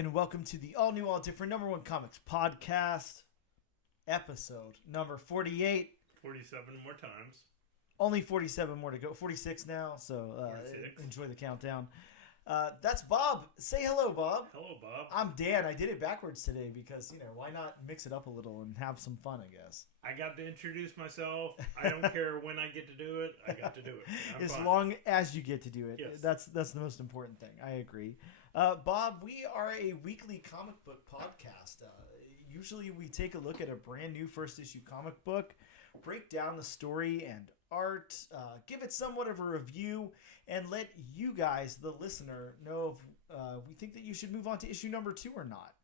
and welcome to the all new, all different number one comics podcast, episode number 48. 47 more times. Only 47 more to go. 46 now, so 46. Enjoy the countdown. That's Bob. Say hello, Bob. Hello, Bob. I'm Dan. I did it backwards today because, why not mix it up a little and have some fun, I guess. I got to introduce myself. I don't care when I get to do it. I got to do it. As long as you get to do it. Yes. That's the most important thing. I agree. Bob, we are a weekly comic book podcast. Usually we take a look at a brand new first issue comic book, break down the story and art, give it somewhat of a review, and let you guys, the listener, know if we think that you should move on to issue number 2 or not.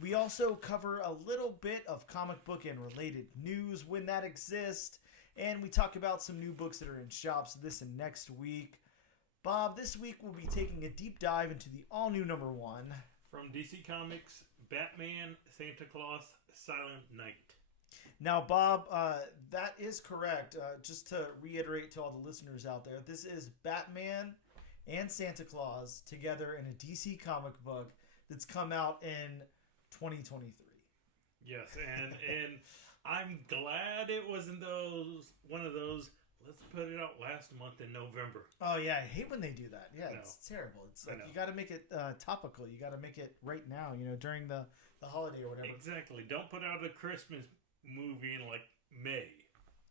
We also cover a little bit of comic book and related news when that exists, and we talk about some new books that are in shops this and next week. Bob, this week we'll be taking a deep dive into the all-new number 1. From DC Comics, Batman, Santa Claus, Silent Night. Now, Bob, that is correct. Just to reiterate to all the listeners out there, this is Batman and Santa Claus together in a DC comic book that's come out in 2023. Yes, and I'm glad it wasn't one of those. Let's put it out last month in November. Oh yeah, I hate when they do that. Yeah, I know. It's terrible. It's like you got to make it topical. You got to make it right now. During the holiday or whatever. Exactly. Don't put out a Christmas movie in like May.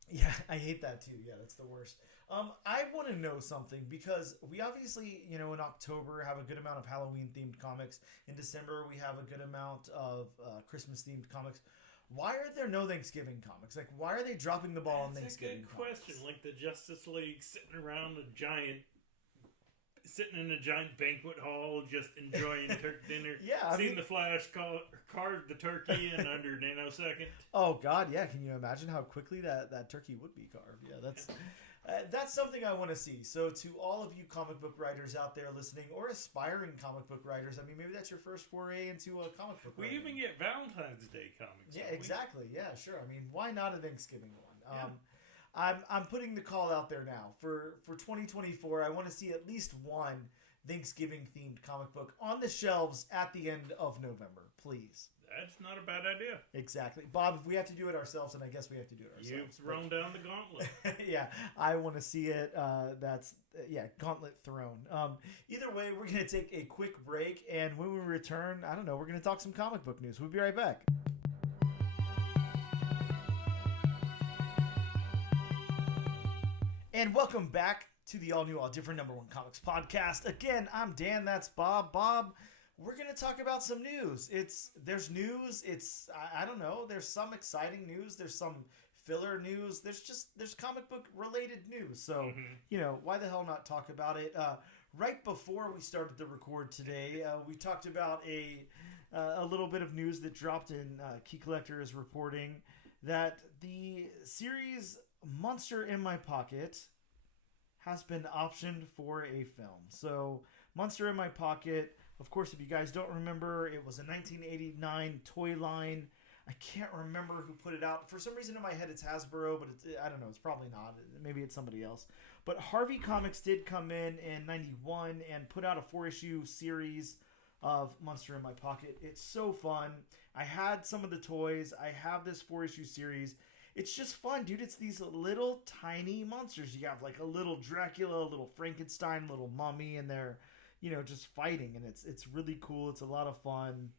Yeah, I hate that too. Yeah, that's the worst. I want to know something because we obviously, in October have a good amount of Halloween themed comics. In December we have a good amount of Christmas themed comics. Why are there no Thanksgiving comics? Like, why are they dropping the ball on Thanksgiving? That's a good question. Like the Justice League sitting in a giant banquet hall, just enjoying turkey dinner. Yeah, seeing the Flash carve the turkey in under a nanosecond. Oh God, yeah. Can you imagine how quickly that turkey would be carved? Yeah, that's something I want to see. So to all of you comic book writers out there listening, or aspiring comic book writers, maybe that's your first foray into a comic book. We even get Valentine's Day comics. Yeah, exactly. Yeah, sure. Why not a Thanksgiving one? Yeah. I'm putting the call out there now for 2024. I want to see at least one Thanksgiving themed comic book on the shelves at the end of November, please. That's not a bad idea. Exactly. Bob, if we have to do it ourselves, then I guess we have to do it ourselves. You've thrown down the gauntlet. Yeah, I want to see it. Gauntlet thrown. Either way, we're going to take a quick break, and when we return, I don't know, we're going to talk some comic book news. We'll be right back. And welcome back to the all-new, all-different number one comics podcast. Again, I'm Dan, that's Bob. Bob, we're going to talk about some news. There's news. I don't know. There's some exciting news. There's some filler news. There's comic book related news. So, why the hell not talk about it? Right before we started the record today, we talked about a little bit of news that dropped in. Key Collector is reporting that the series Monster in My Pocket has been optioned for a film. So, Monster in My Pocket, of course, if you guys don't remember, it was a 1989 toy line. I can't remember who put it out. For some reason in my head it's Hasbro, but I don't know. It's probably not. Maybe it's somebody else. But Harvey Comics did come in 91 and put out a 4-issue series of Monster in My Pocket. It's so fun. I had some of the toys. I have this 4-issue series. It's just fun, dude. It's these little tiny monsters. You have like a little Dracula, a little Frankenstein, a little mummy, and they're just fighting, and it's really cool. It's a lot of fun.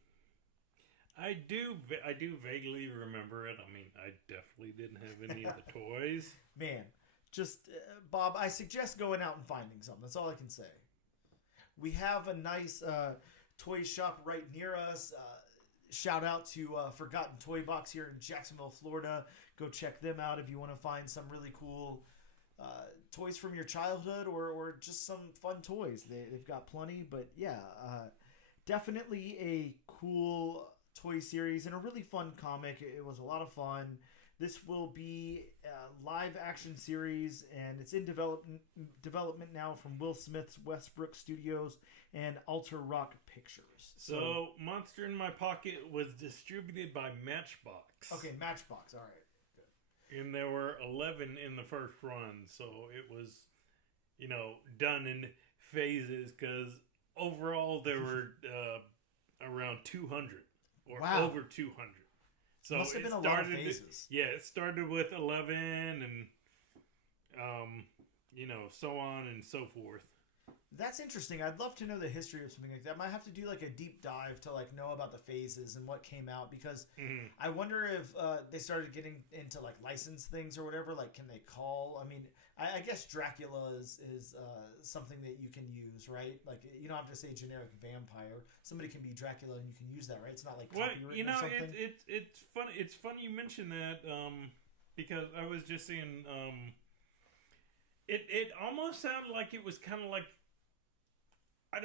I do vaguely remember it. I definitely didn't have any of the toys. Man, just Bob, I suggest going out and finding some. That's all I can say. We have a nice toy shop right near us. Shout out to Forgotten Toy Box here in Jacksonville, Florida. Go check them out if you want to find some really cool toys from your childhood or just some fun toys. They've got plenty, but yeah, definitely a cool toy series and a really fun comic. It was a lot of fun. This will be a live action series, and it's in development now from Will Smith's Westbrook Studios and Alter Rock Pictures. So Monster in My Pocket was distributed by Matchbox. Okay, Matchbox. All right. And there were 11 in the first run, so it was, done in phases, because overall there were around 200 or Wow. over 200. So Must have it been a started, lot of phases. it started with 11 and, so on and so forth. That's interesting. I'd love to know the history of something like that. I might have to do like a deep dive to like know about the phases and what came out, because I wonder if they started getting into like licensed things or whatever. Like, can they call? I mean, I guess Dracula is something that you can use, right? Like, you don't have to say generic vampire. Somebody can be Dracula and you can use that, right? It's not like copywritten or something. It's funny. It's funny you mention that because I was just seeing it almost sounded like it was kind of like, I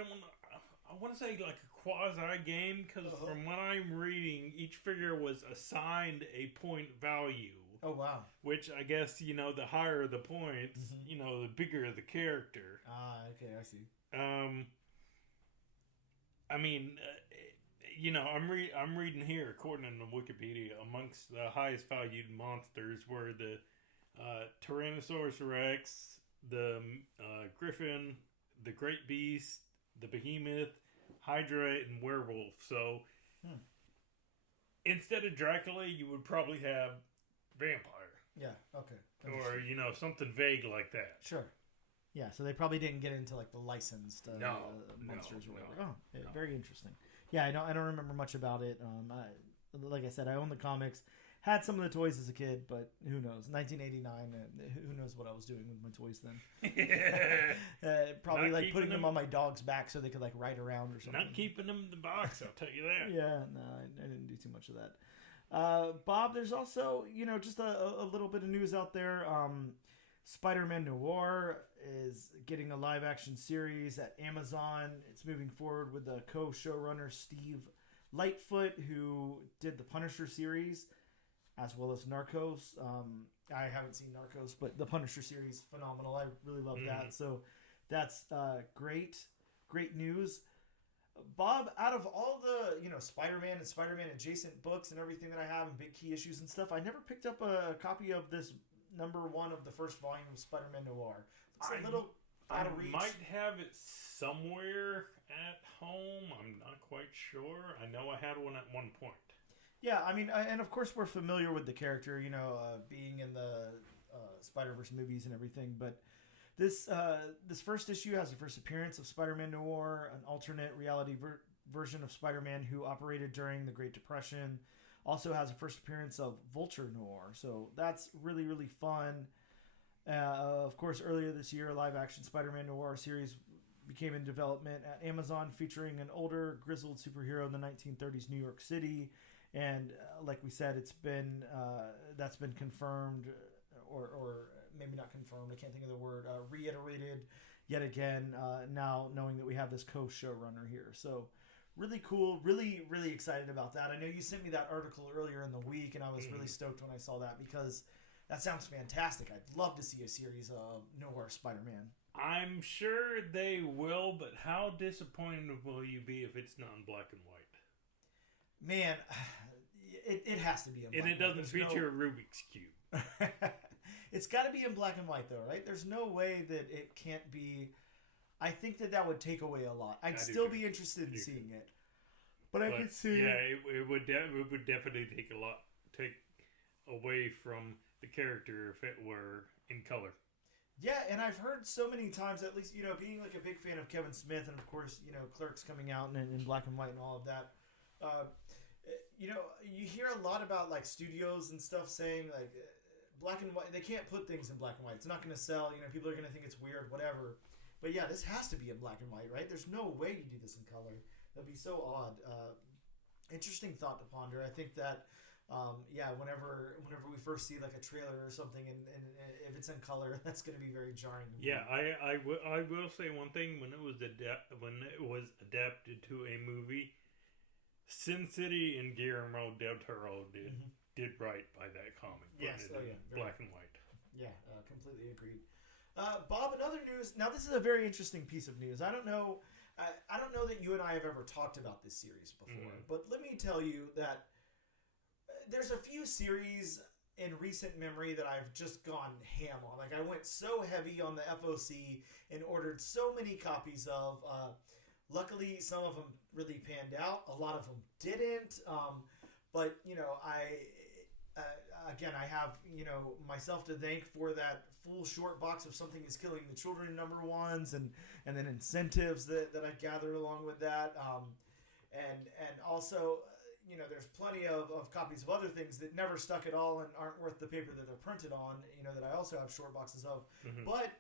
want to say like a quasi game, because from what I'm reading, each figure was assigned a point value. Oh, wow. Which I guess, the higher the points, the bigger the character. Ah, okay, I see. I mean, I'm reading here, according to Wikipedia, amongst the highest valued monsters were the Tyrannosaurus Rex, the Griffin, the Great Beast, the Behemoth, Hydra, and Werewolf. So instead of Dracula, you would probably have Vampire. Yeah, okay. Or, something vague like that. Sure. Yeah, so they probably didn't get into like the licensed monsters or whatever. No. Oh, yeah, very interesting. Yeah, I don't remember much about it. Like I said, I own the comics. Had some of the toys as a kid, but who knows? 1989, who knows what I was doing with my toys then? Probably Not like putting them them on my dog's back so they could like ride around or something. Not keeping them in the box, I'll tell you that. Yeah, no, I didn't do too much of that. Bob, there's also, just a little bit of news out there. Spider-Man Noir is getting a live-action series at Amazon. It's moving forward with the co-showrunner Steve Lightfoot, who did the Punisher series, as well as Narcos. I haven't seen Narcos, but the Punisher series, phenomenal. I really love that. So that's great news. Bob, out of all the Spider-Man and Spider-Man adjacent books and everything that I have and big key issues and stuff, I never picked up a copy of this number 1 of the first volume of Spider-Man Noir. It's a little out of reach. I might have it somewhere at home. I'm not quite sure. I know I had one at one point. Yeah, I mean, and of course we're familiar with the character, being in the Spider-Verse movies and everything. But this first issue has the first appearance of Spider-Man Noir, an alternate reality version of Spider-Man who operated during the Great Depression. Also has a first appearance of Vulture Noir. So that's really, really fun. Of course, earlier this year, a live-action Spider-Man Noir series became in development at Amazon, featuring an older, grizzled superhero in the 1930s New York City. And like we said, that's been confirmed, or maybe not confirmed. I can't think of the word. Reiterated yet again. Now knowing that we have this co-showrunner here, so really cool. Really, really excited about that. I know you sent me that article earlier in the week, and I was really stoked when I saw that, because that sounds fantastic. I'd love to see a series of Noir Spider-Man. I'm sure they will, but how disappointed will you be if it's not in black and white? Man, it has to be in black and white. And it doesn't feature a Rubik's Cube. It's got to be in black and white, though, right? There's no way that it can't be. I think that would take away a lot. I'd still be interested in seeing it. But I could see. Yeah, it would definitely take away from the character if it were in color. Yeah, and I've heard so many times, at least, being like a big fan of Kevin Smith, and of course, Clerks coming out in black and white and all of that. You hear a lot about like studios and stuff saying like black and white, they can't put things in black and white. It's not going to sell. People are going to think it's weird, whatever. But yeah, this has to be in black and white, right? There's no way you do this in color. That'd be so odd. Interesting thought to ponder. I think that, whenever we first see like a trailer or something, and if it's in color, that's going to be very jarring. Yeah, I will say one thing. When it was adapted to a movie, Sin City and Guillermo del Toro did right by that comic. Yes, black and white. Yeah, completely agreed. Bob, another news. Now, this is a very interesting piece of news. I don't know that you and I have ever talked about this series before, but let me tell you that there's a few series in recent memory that I've just gone ham on. Like, I went so heavy on the FOC and ordered so many copies of. luckily, some of them really panned out. A lot of them didn't. But again, I have myself to thank for that full short box of Something Is Killing the Children #1s, and then incentives that I gathered along with that. And also, there's plenty of copies of other things that never stuck at all and aren't worth the paper that they're printed on. That I also have short boxes of. Mm-hmm. But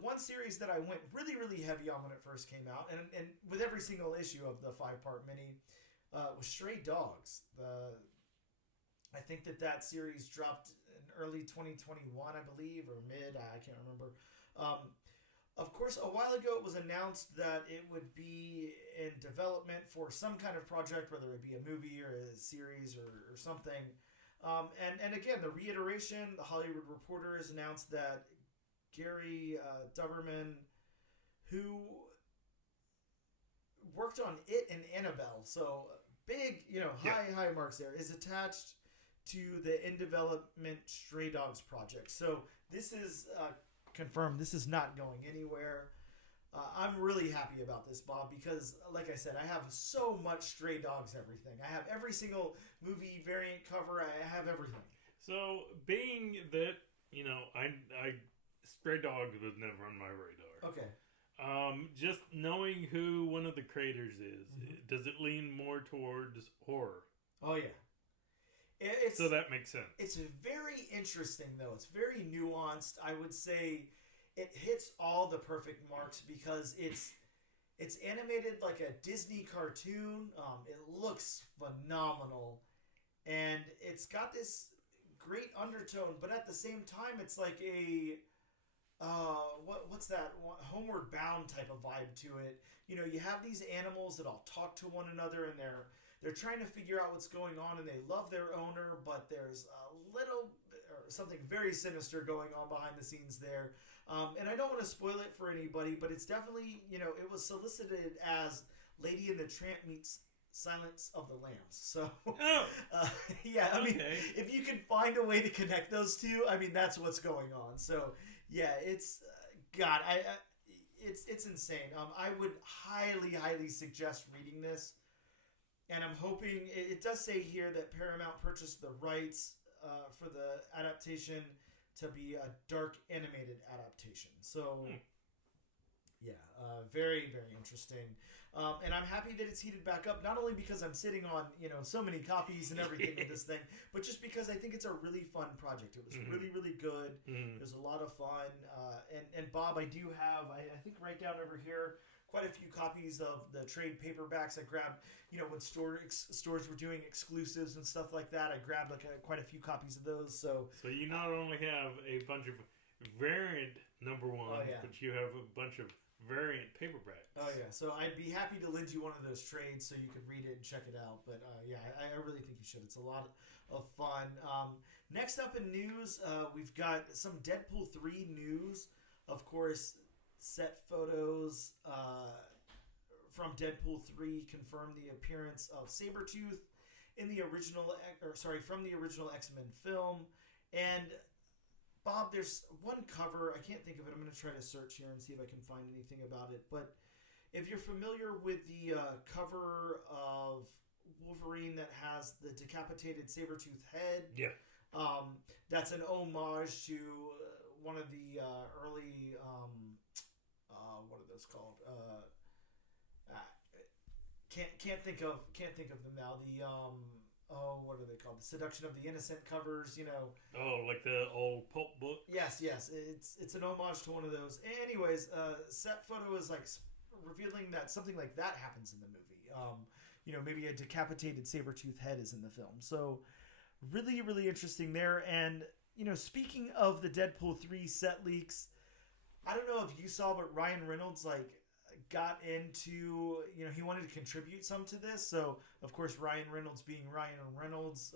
one series that I went really, really heavy on when it first came out, and with every single issue of the 5-part mini, was Stray Dogs. I think that series dropped in early 2021, I believe, or mid. I can't remember. Of course, a while ago it was announced that it would be in development for some kind of project, whether it be a movie or a series or something. And again, the reiteration, the Hollywood Reporter has announced that Gary Dauberman, who worked on It and Annabelle, so big, high marks there, is attached to the in development Stray Dogs project. So this is confirmed. This is not going anywhere. I'm really happy about this, Bob, because like I said, I have so much Stray Dogs everything. I have every single movie variant cover. I have everything. So being that, I Stray Dogs was never on my radar. Okay. Just knowing who one of the creators is, does it lean more towards horror? Oh, yeah. So that makes sense. It's very interesting, though. It's very nuanced. I would say it hits all the perfect marks because it's animated like a Disney cartoon. It looks phenomenal. And it's got this great undertone, but at the same time, it's like a... what's that? Homeward Bound type of vibe to it. You have these animals that all talk to one another, and they're trying to figure out what's going on, and they love their owner, but there's a little or something very sinister going on behind the scenes there. And I don't want to spoil it for anybody, but it's definitely, it was solicited as Lady and the Tramp meets Silence of the Lambs. So, yeah, I mean, if you can find a way to connect those two, I mean, that's what's going on. So, yeah, it's God, it's insane. I would highly suggest reading this, and I'm hoping it does say here that Paramount purchased the rights for the adaptation to be a dark animated adaptation. So, yeah, very interesting. And I'm happy that it's heated back up, not only because I'm sitting on, so many copies and everything of this thing, but just because I think it's a really fun project. It was really good. It was a lot of fun. And Bob, I do have, I think right down over here, quite a few copies of the trade paperbacks I grabbed, when stores were doing exclusives and stuff like that. I grabbed quite a few copies of those. So you not only have a bunch of variant #1s, but you have a bunch of variant paperbacks. Oh yeah, so I'd be happy to lend you one of those trades so you could read it and check it out. But I really think you should. It's a lot of fun. Next up in news, we've got some Deadpool 3 news. Of course, set photos from Deadpool 3 confirm the appearance of Sabretooth in the original, from the original X-Men film. And Bob, there's one cover. I can't think of it. I'm going to try to search here and see if I can find anything about it. But if you're familiar with the cover of Wolverine that has the decapitated Sabretooth head, that's an homage to one of the early, what are those called? Can't think of them now. The what are they called? The Seduction of the Innocent covers, Oh, like the old pulp book? Yes. It's an homage to one of those. Anyways, set photo is like revealing that something like that happens in the movie. Maybe a decapitated Sabretooth head is in the film. So really interesting there. And, speaking of the Deadpool 3 set leaks, I don't know if you saw, but Ryan Reynolds, got into, he wanted to contribute some to this. So, of course, Ryan Reynolds being Ryan Reynolds,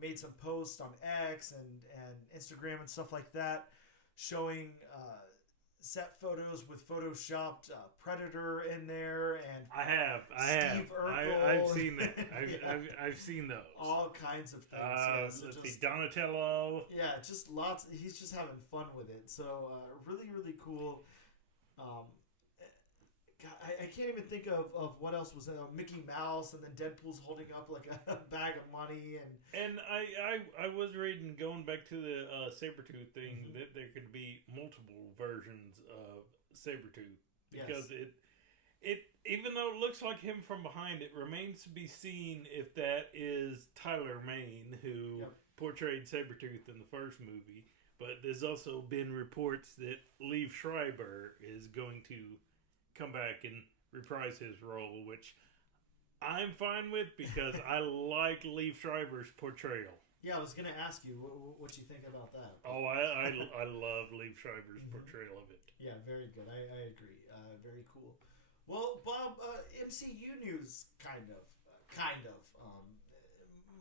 made some posts on X and Instagram and stuff like that, showing set photos with photoshopped Predator in there, and Steve Urkel. I've seen that. I've seen those. All kinds of things. Let's see, Donatello. Yeah, just lots. He's just having fun with it. So really cool. God, I can't even think of what else was Mickey Mouse, and then Deadpool's holding up like a bag of money, and I was reading, going back to the Sabretooth thing, that there could be multiple versions of Sabretooth because it even though it looks like him from behind, it remains to be seen if that is Tyler Mane who portrayed Sabretooth in the first movie. But there's also been reports that Liev Schreiber is going to come back and reprise his role, which I'm fine with because I like Liev Schreiber's portrayal. Yeah, I was going to ask you what you think about that. Oh, I love Liev Schreiber's portrayal of it. Yeah, very good. I agree. Very cool. Well, Bob, MCU news, kind of.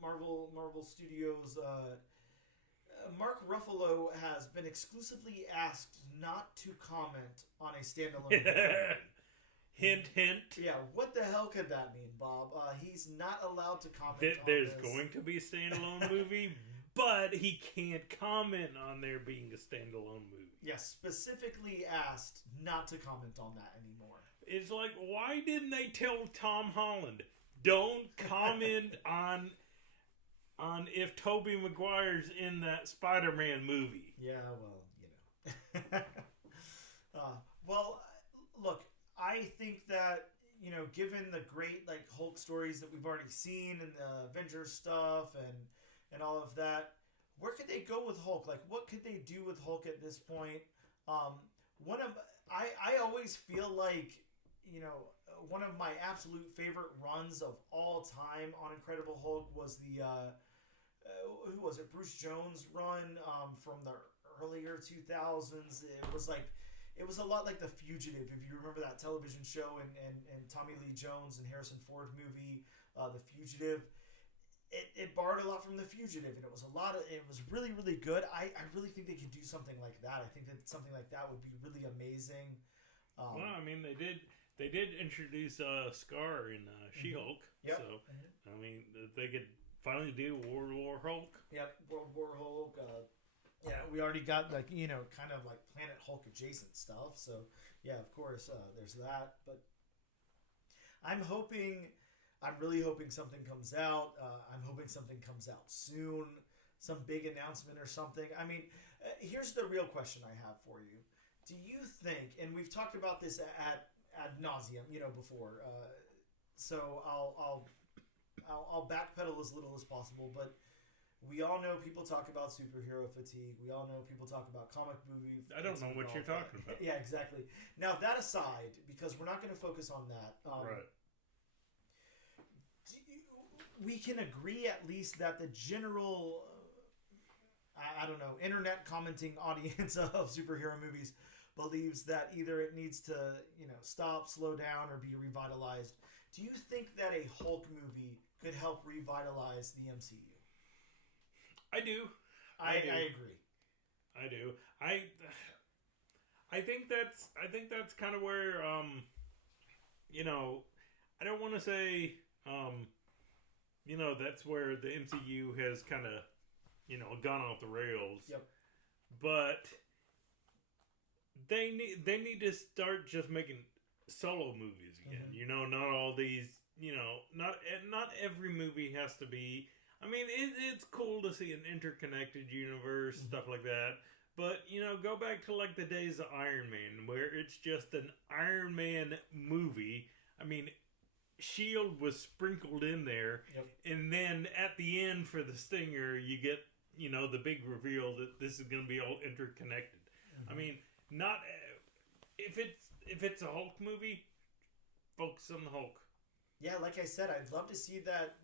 Marvel Studios. Mark Ruffalo has been exclusively asked not to comment on a standalone movie. Hint, hint. Yeah, what the hell could that mean, Bob? He's not allowed to comment on There's this. going to be a standalone movie, but he can't comment on there being a standalone movie. Yes, specifically asked not to comment on that anymore. It's like, why didn't they tell Tom Holland, don't comment on if Tobey Maguire's in that Spider-Man movie? Yeah, well, well, look, I think that, given the great Hulk stories that we've already seen and the Avengers stuff and all of that, where could they go with Hulk? Like, what could they do with Hulk at this point? I always feel like, one of my absolute favorite runs of all time on Incredible Hulk was the who was it? Bruce Jones run from the earlier 2000s. It was a lot like The Fugitive, if you remember that television show and Tommy Lee Jones and Harrison Ford movie, The Fugitive. It borrowed a lot from The Fugitive, and it was really, really good. I really think they could do something like that. I think that something like that would be really amazing. Well, I mean, they did introduce Scar in She-Hulk. Yep. So, I mean, they could finally do World War Hulk. Yep, World War Hulk. Yeah, we already got kind of like Planet Hulk adjacent stuff. So yeah, of course, there's that. But I'm really hoping something comes out. I'm hoping something comes out soon. Some big announcement or something. I mean, here's the real question I have for you. Do you think, and we've talked about this ad nauseum, before. So I'll backpedal as little as possible, but we all know people talk about superhero fatigue. We all know people talk about comic movie fatigue. I don't know what you're talking about. Yeah, exactly. Now, that aside, because we're not going to focus on that. Right. We can agree at least that the general, I don't know, internet commenting audience of superhero movies believes that either it needs to, stop, slow down, or be revitalized. Do you think that a Hulk movie could help revitalize the MCU? I do. I agree. I do. I think that's kind of where I don't want to say that's where the MCU has kind of gone off the rails. Yep. But they need to start just making solo movies again. Mm-hmm. Not all these. Not every movie has to be. I mean, it's cool to see an interconnected universe, mm-hmm. stuff like that. But, go back to like the days of Iron Man, where it's just an Iron Man movie. I mean, S.H.I.E.L.D. was sprinkled in there. Yep. And then at the end for the stinger, you get, the big reveal that this is going to be all interconnected. Mm-hmm. I mean, not if it's a Hulk movie, focus on the Hulk. Yeah, like I said, I'd love to see that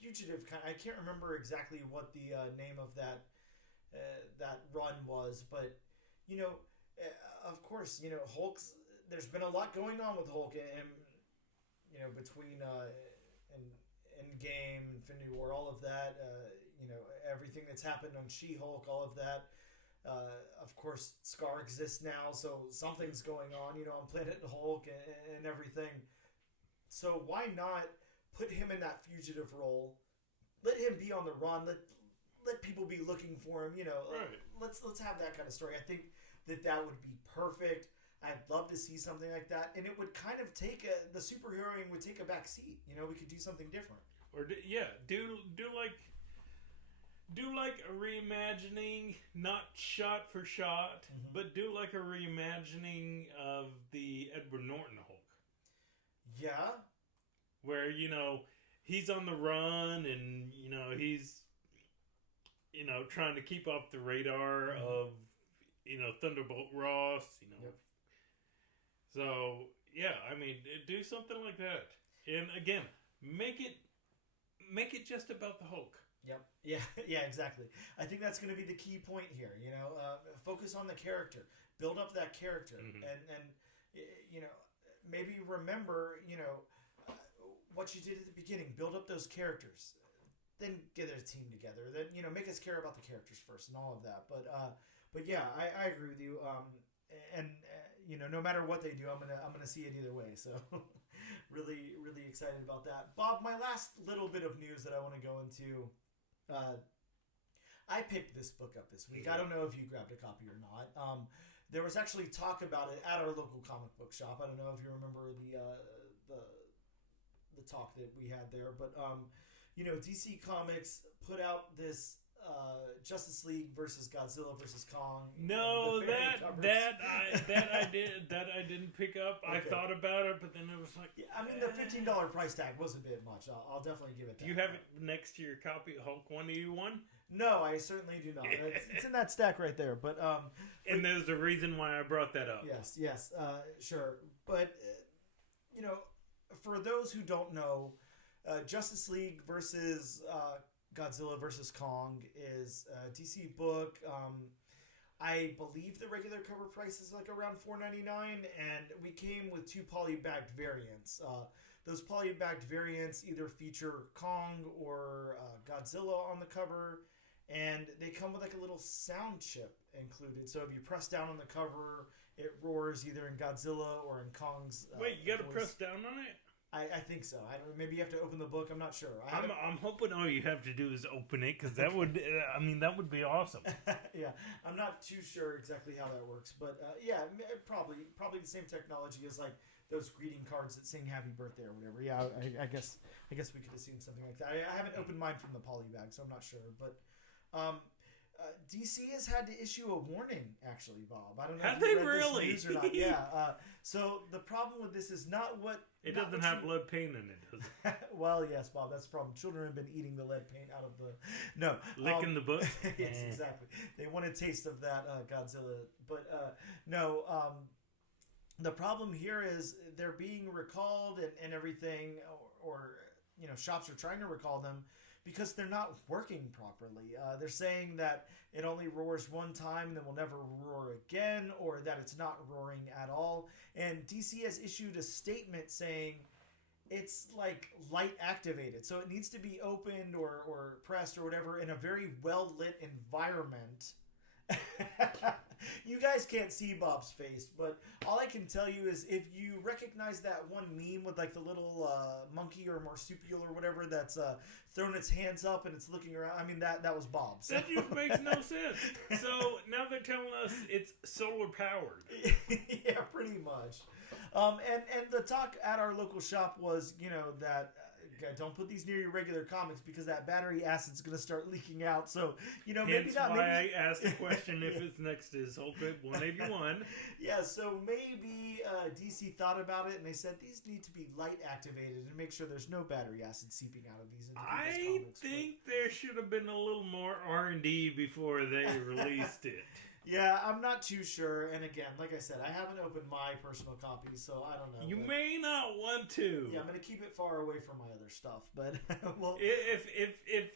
fugitive kind. I can't remember exactly what the name of that run was, but of course, Hulk's. There's been a lot going on with Hulk, and between Endgame, Infinity War, all of that. Everything that's happened on She-Hulk, all of that. Of course, Scar exists now, so something's going on, on Planet Hulk and everything. So why not put him in that fugitive role? Let him be on the run. Let people be looking for him. Right. Let's have that kind of story. I think that would be perfect. I'd love to see something like that, and it would kind of take the superheroing would take a back seat. We could do something different. Or do like a reimagining, not shot for shot, but do like a reimagining of the Edward Norton Hulk. Yeah. Where, he's on the run and, he's, trying to keep off the radar of, Thunderbolt Ross, Yep. So, yeah, do something like that. And again, make it just about the Hulk. Yep. Yeah, exactly. I think that's going to be the key point here. Focus on the character, build up that character, and maybe remember, what you did at the beginning. Build up those characters, then get a team together. Then make us care about the characters first and all of that. But yeah, I agree with you. And no matter what they do, I'm gonna see it either way. So really, really excited about that. Bob, my last little bit of news that I want to go into. I picked this book up this week. I don't know if you grabbed a copy or not. There was actually talk about it at our local comic book shop. I don't know if you remember the talk that we had there, but DC Comics put out this Justice League versus Godzilla versus Kong. No, that I didn't pick up. Okay. I thought about it, but then it was like, the $15 price tag was a bit much. I'll definitely give it that. Do you have it next to your copy of Hulk 181? No, I certainly do not. It's in that stack right there. But and there's a reason why I brought that up. Yes, sure. But for those who don't know, Justice League versus Godzilla versus Kong is a DC book. I believe the regular cover price is like around $4.99, and we came with 2 polybagged variants. Those polybagged variants either feature Kong or Godzilla on the cover, and they come with like a little sound chip included. So if you press down on the cover, it roars either in Godzilla or in Kong's. Wait, you got to press down on it? I think so. I don't. Maybe you have to open the book. I'm not sure. I'm hoping all you have to do is open it, because that would. That would be awesome. Yeah, I'm not too sure exactly how that works, but yeah, probably the same technology as like those greeting cards that sing "Happy Birthday" or whatever. Yeah, I guess we could assume something like that. I haven't opened mine from the poly bag, so I'm not sure. But DC has had to issue a warning, actually, Bob. I don't know have if they you read really? this news or not. Yeah. So the problem with this is not what it doesn't have lead paint in it, does it? Well, yes, Bob. That's the problem. Children have been eating the lead paint out of the licking the book. Yes, exactly. They want a taste of that Godzilla, but no. The problem here is they're being recalled and everything, or shops are trying to recall them because they're not working properly. They're saying that it only roars one time and then will never roar again, or that it's not roaring at all. And DC has issued a statement saying it's like light activated, so it needs to be opened or pressed or whatever in a very well lit environment. You guys can't see Bob's face, but all I can tell you is if you recognize that one meme with like the little monkey or marsupial or whatever that's thrown its hands up and it's looking around, that was Bob. So. That just makes no sense. So now they're telling us it's solar powered. Yeah, pretty much. And the talk at our local shop was, that don't put these near your regular comics because that battery acid's going to start leaking out. So, maybe not. Why I asked the question if it's next to Hulk 181. Yeah, so maybe DC thought about it and they said these need to be light activated and make sure there's no battery acid seeping out of these into people's comics. I think there should have been a little more R&D before they released it. Yeah, I'm not too sure. And again, like I said, I haven't opened my personal copy, so I don't know. You may not want to. Yeah, I'm going to keep it far away from my other stuff. But well, if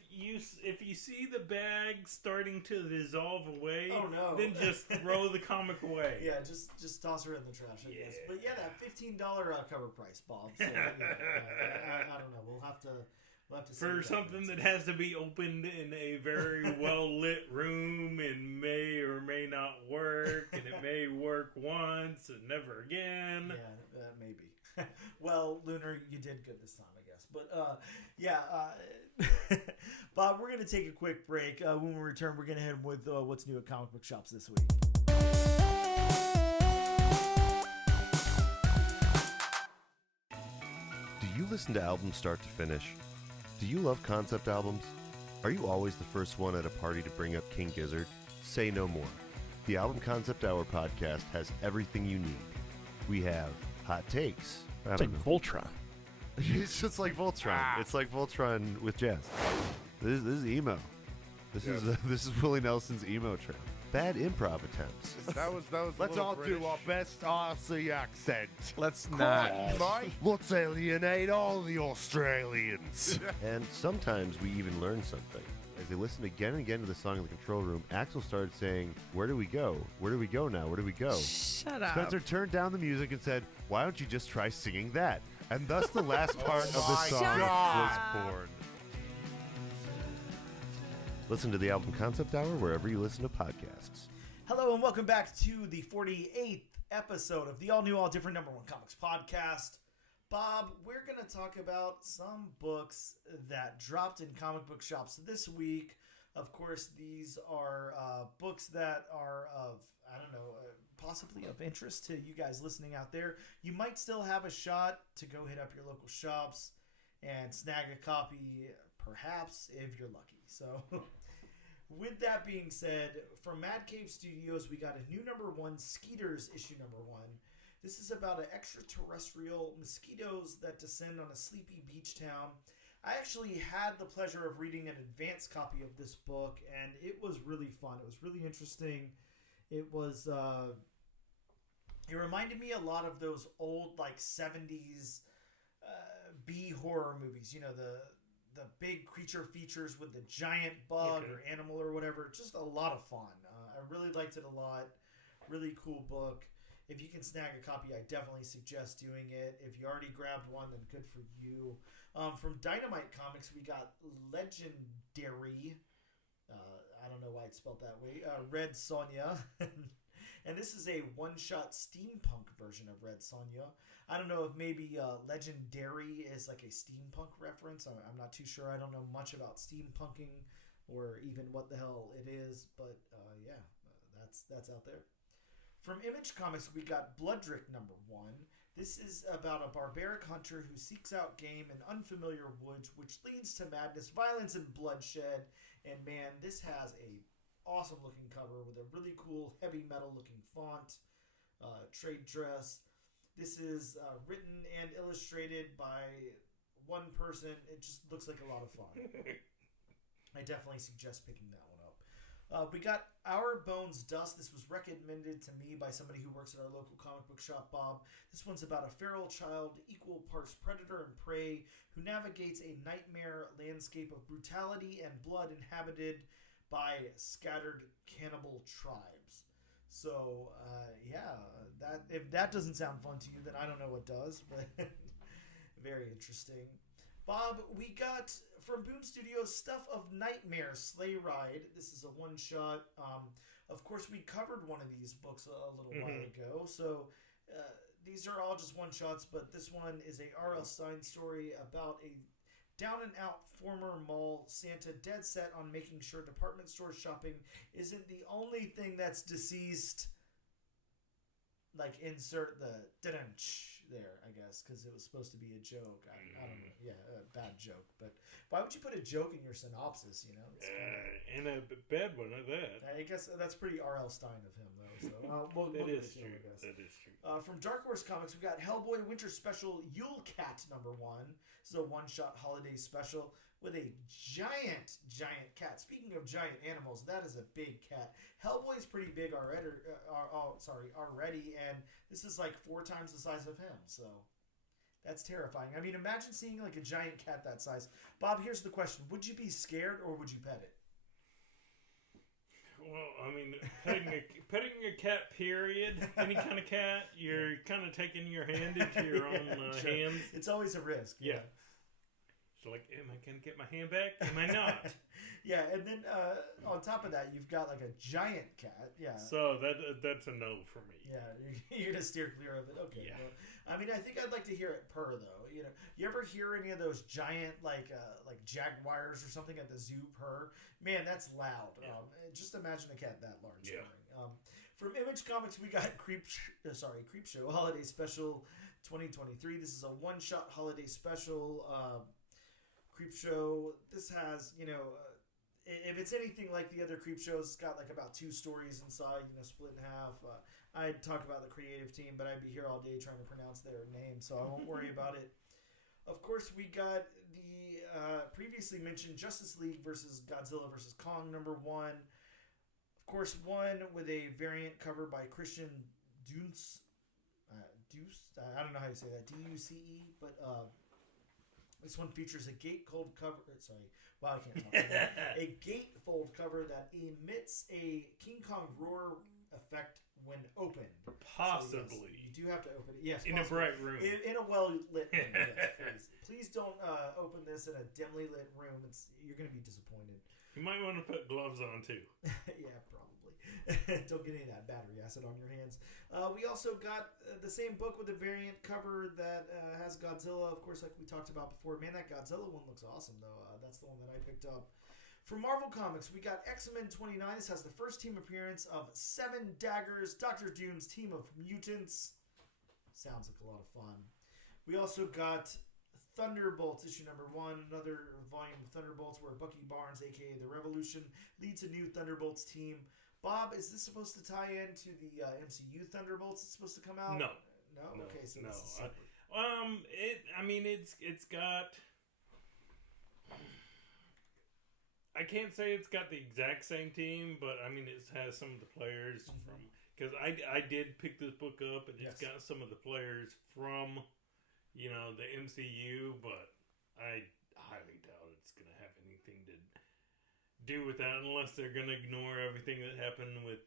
you see the bag starting to dissolve away, oh no, then just throw the comic away. Yeah, just toss her in the trash, I guess. But yeah, that $15 cover price, Bob. So, I don't know. We'll have to see for something that has to be opened in a very well lit room and may or may not work, and it may work once and never again. Yeah, maybe. Well, Lunar, you did good this time, I guess. But Bob, we're going to take a quick break. When we return, we're going to hit with what's new at comic book shops this week. listen to albums start to finish? Do you love concept albums? Are you always the first one at a party to bring up King Gizzard? Say no more. The Album Concept Hour podcast has everything you need. We have hot takes. It's like Voltron. It's just like Voltron. It's like Voltron with jazz. This is emo. This is Willie Nelson's emo trip. Bad improv attempts. That was. Let's all do our best Aussie accent. Let's not. Let's alienate all the Australians. And sometimes we even learn something. As they listened again and again to the song in the control room, Axel started saying, "Where do we go? Where do we go now? Where do we go?" Shut up. Spencer turned down the music and said, "Why don't you just try singing that?" And thus the last part of the song was born. Listen to the Album Concept Hour wherever you listen to podcasts. Hello and welcome back to the 48th episode of the all-new, all-different number one comics podcast. Bob, we're going to talk about some books that dropped in comic book shops this week. Of course, these are books that are of, possibly of interest to you guys listening out there. You might still have a shot to go hit up your local shops and snag a copy, perhaps, if you're lucky. So... With that being said, from Mad Cave Studios, we got a new number one, Skeeters issue number one. This is about an extraterrestrial mosquitoes that descend on a sleepy beach town. I actually had the pleasure of reading an advanced copy of this book, and it was really fun. It was really interesting. It was, it reminded me a lot of those old, 70s B horror movies, the big creature features with the giant bug or animal or whatever. Just a lot of fun. I really liked it a lot. Really cool book. If you can snag a copy, I definitely suggest doing it. If you already grabbed one, then good for you. From Dynamite Comics, we got Legendary. I don't know why it's spelled that way. Red Sonja. And this is a one-shot steampunk version of Red Sonja. I don't know if maybe Legendary is like a steampunk reference. I'm not too sure. I don't know much about steampunking or even what the hell it is. But that's out there. From Image Comics, we got Bloodrick number one. This is about a barbaric hunter who seeks out game in unfamiliar woods, which leads to madness, violence, and bloodshed. And man, this has a awesome looking cover with a really cool heavy metal looking font, trade dress. This is written and illustrated by one person. It just looks like a lot of fun. I definitely suggest picking that one up. We got Our Bones Dust. This was recommended to me by somebody who works at our local comic book shop, Bob. This one's about a feral child, equal parts predator and prey, who navigates a nightmare landscape of brutality and blood inhabited by scattered cannibal tribes. So, that if that doesn't sound fun to you, then I don't know what does, but very interesting. Bob, we got from Boom Studios Stuff of Nightmare Sleigh Ride. This is a one-shot. Of course, we covered one of these books a little while ago, so these are all just one-shots, but this one is a R.L. Stine story about a down-and-out former mall Santa dead set on making sure department store shopping isn't the only thing that's deceased. Insert the da-dunch there, I guess, because it was supposed to be a joke. I don't know. Yeah, a bad joke. But why would you put a joke in your synopsis, It's and a bad one at that. I guess that's pretty R.L. Stine of him, though. So, That is true. That is true. From Dark Horse Comics, we got Hellboy Winter Special Yule Cat number one. This is a one-shot holiday special with a giant cat. Speaking of giant animals, that is a big cat. Hellboy's pretty big already, and this is 4 times the size of him, so that's terrifying. I mean, imagine seeing a giant cat that size. Bob, here's the question. Would you be scared, or would you pet it? Well, I mean, petting a cat, period, any kind of cat, you're kind of taking your hand into your own hands. It's always a risk. Yeah. So, am I going to get my hand back? Am I not? Yeah, and then on top of that, you've got a giant cat. Yeah. So that's a no for me. Yeah, you're going to steer clear of it. Okay. Yeah. Well, I mean, I think I'd like to hear it purr, though. You ever hear any of those giant, like jaguars or something at the zoo purr? Man, that's loud. Yeah. Just imagine a cat that large. Yeah. From Image Comics, we got Creepshow Holiday Special. 2023. This is a one-shot holiday special creep show. This has, if it's anything like the other creep shows, it's got like about 2 stories inside, split in half. I'd talk about the creative team, but I'd be here all day trying to pronounce their name, so I won't worry about it. Of course, we got the previously mentioned Justice League versus Godzilla versus Kong #1. Of course, one with a variant cover by Christian Dunce. I don't know how you say that. Duce, but this one features a gatefold cover. I can't talk. A gatefold cover that emits a King Kong roar effect when opened. Possibly. So yes, you do have to open it. Yes, in possibly. a bright room. In a well-lit room. Yes, please don't open this in a dimly lit room. You're going to be disappointed. You might want to put gloves on too. Yeah, probably. Don't get any of that battery acid on your hands. We also got the same book with a variant cover that has Godzilla, of course, like we talked about before. Man, that Godzilla one looks awesome, though. That's the one that I picked up. For Marvel Comics, we got X-Men 29. This has the first team appearance of 7 Daggers, Doctor Doom's team of mutants. Sounds like a lot of fun. We also got Thunderbolts, issue #1, another volume of Thunderbolts where Bucky Barnes, a.k.a. The Revolution, leads a new Thunderbolts team. Bob, is this supposed to tie into the MCU Thunderbolts? It's supposed to come out? No. Okay, so this is separate. It's got. I can't say it's got the exact same team, but it has some of the players from. Because I did pick this book up, and it's got some of the players from, the MCU, but I highly doubt it's going to have anything to do with that unless they're going to ignore everything that happened with,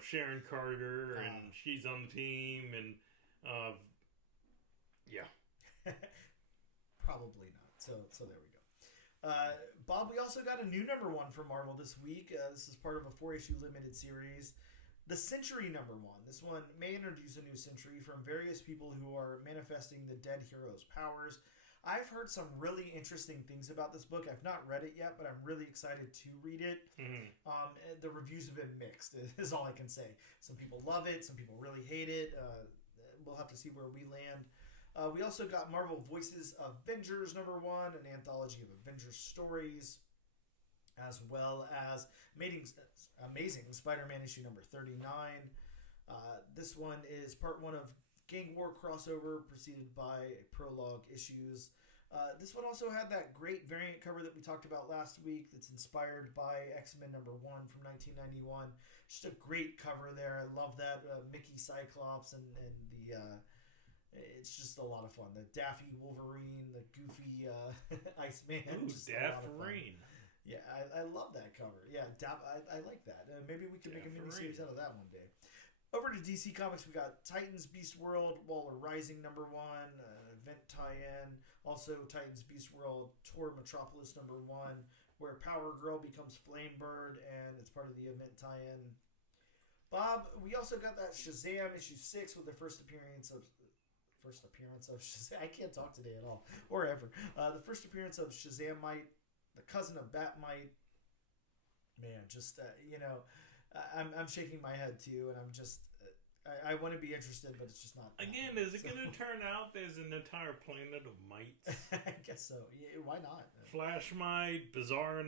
Sharon Carter and she's on the team and, yeah. Probably not. So there we go. Bob, we also got a new #1 from Marvel this week. This is part of a 4-issue limited series. The Century #1. This one may introduce a new century from various people who are manifesting the dead hero's powers. I've heard some really interesting things about this book. I've not read it yet, but I'm really excited to read it. Mm-hmm. The reviews have been mixed, is all I can say. Some people love it. Some people really hate it. We'll have to see where we land. We also got Marvel Voices Avengers #1, an anthology of Avengers stories, as well as Amazing Spider-Man issue #39. This one is part 1 of Gang War crossover, preceded by prologue issues. This one also had that great variant cover that we talked about last week that's inspired by X-Men #1 from 1991. Just a great cover there. I love that. Mickey Cyclops and the... it's just a lot of fun. The Daffy Wolverine, the goofy Iceman. Ooh, Daffy. Yeah, I love that cover. Yeah, I like that. Maybe we could make a mini-series out of that one day. Over to DC Comics, we got Titans Beast World, Waller Rising #1, event tie-in. Also, Titans Beast World, Tour Metropolis #1, where Power Girl becomes Flamebird, and it's part of the event tie-in. Bob, we also got that Shazam issue 6 with the first appearance of Shazam. I can't talk today at all, or ever. The first appearance of Shazamite, the cousin of Batmite. Man, just I'm shaking my head too, and I'm just I want to be interested, but it's just not. Again, is it going to turn out there's an entire planet of mites? I guess so. Yeah, why not? Flash Mite, Bizarre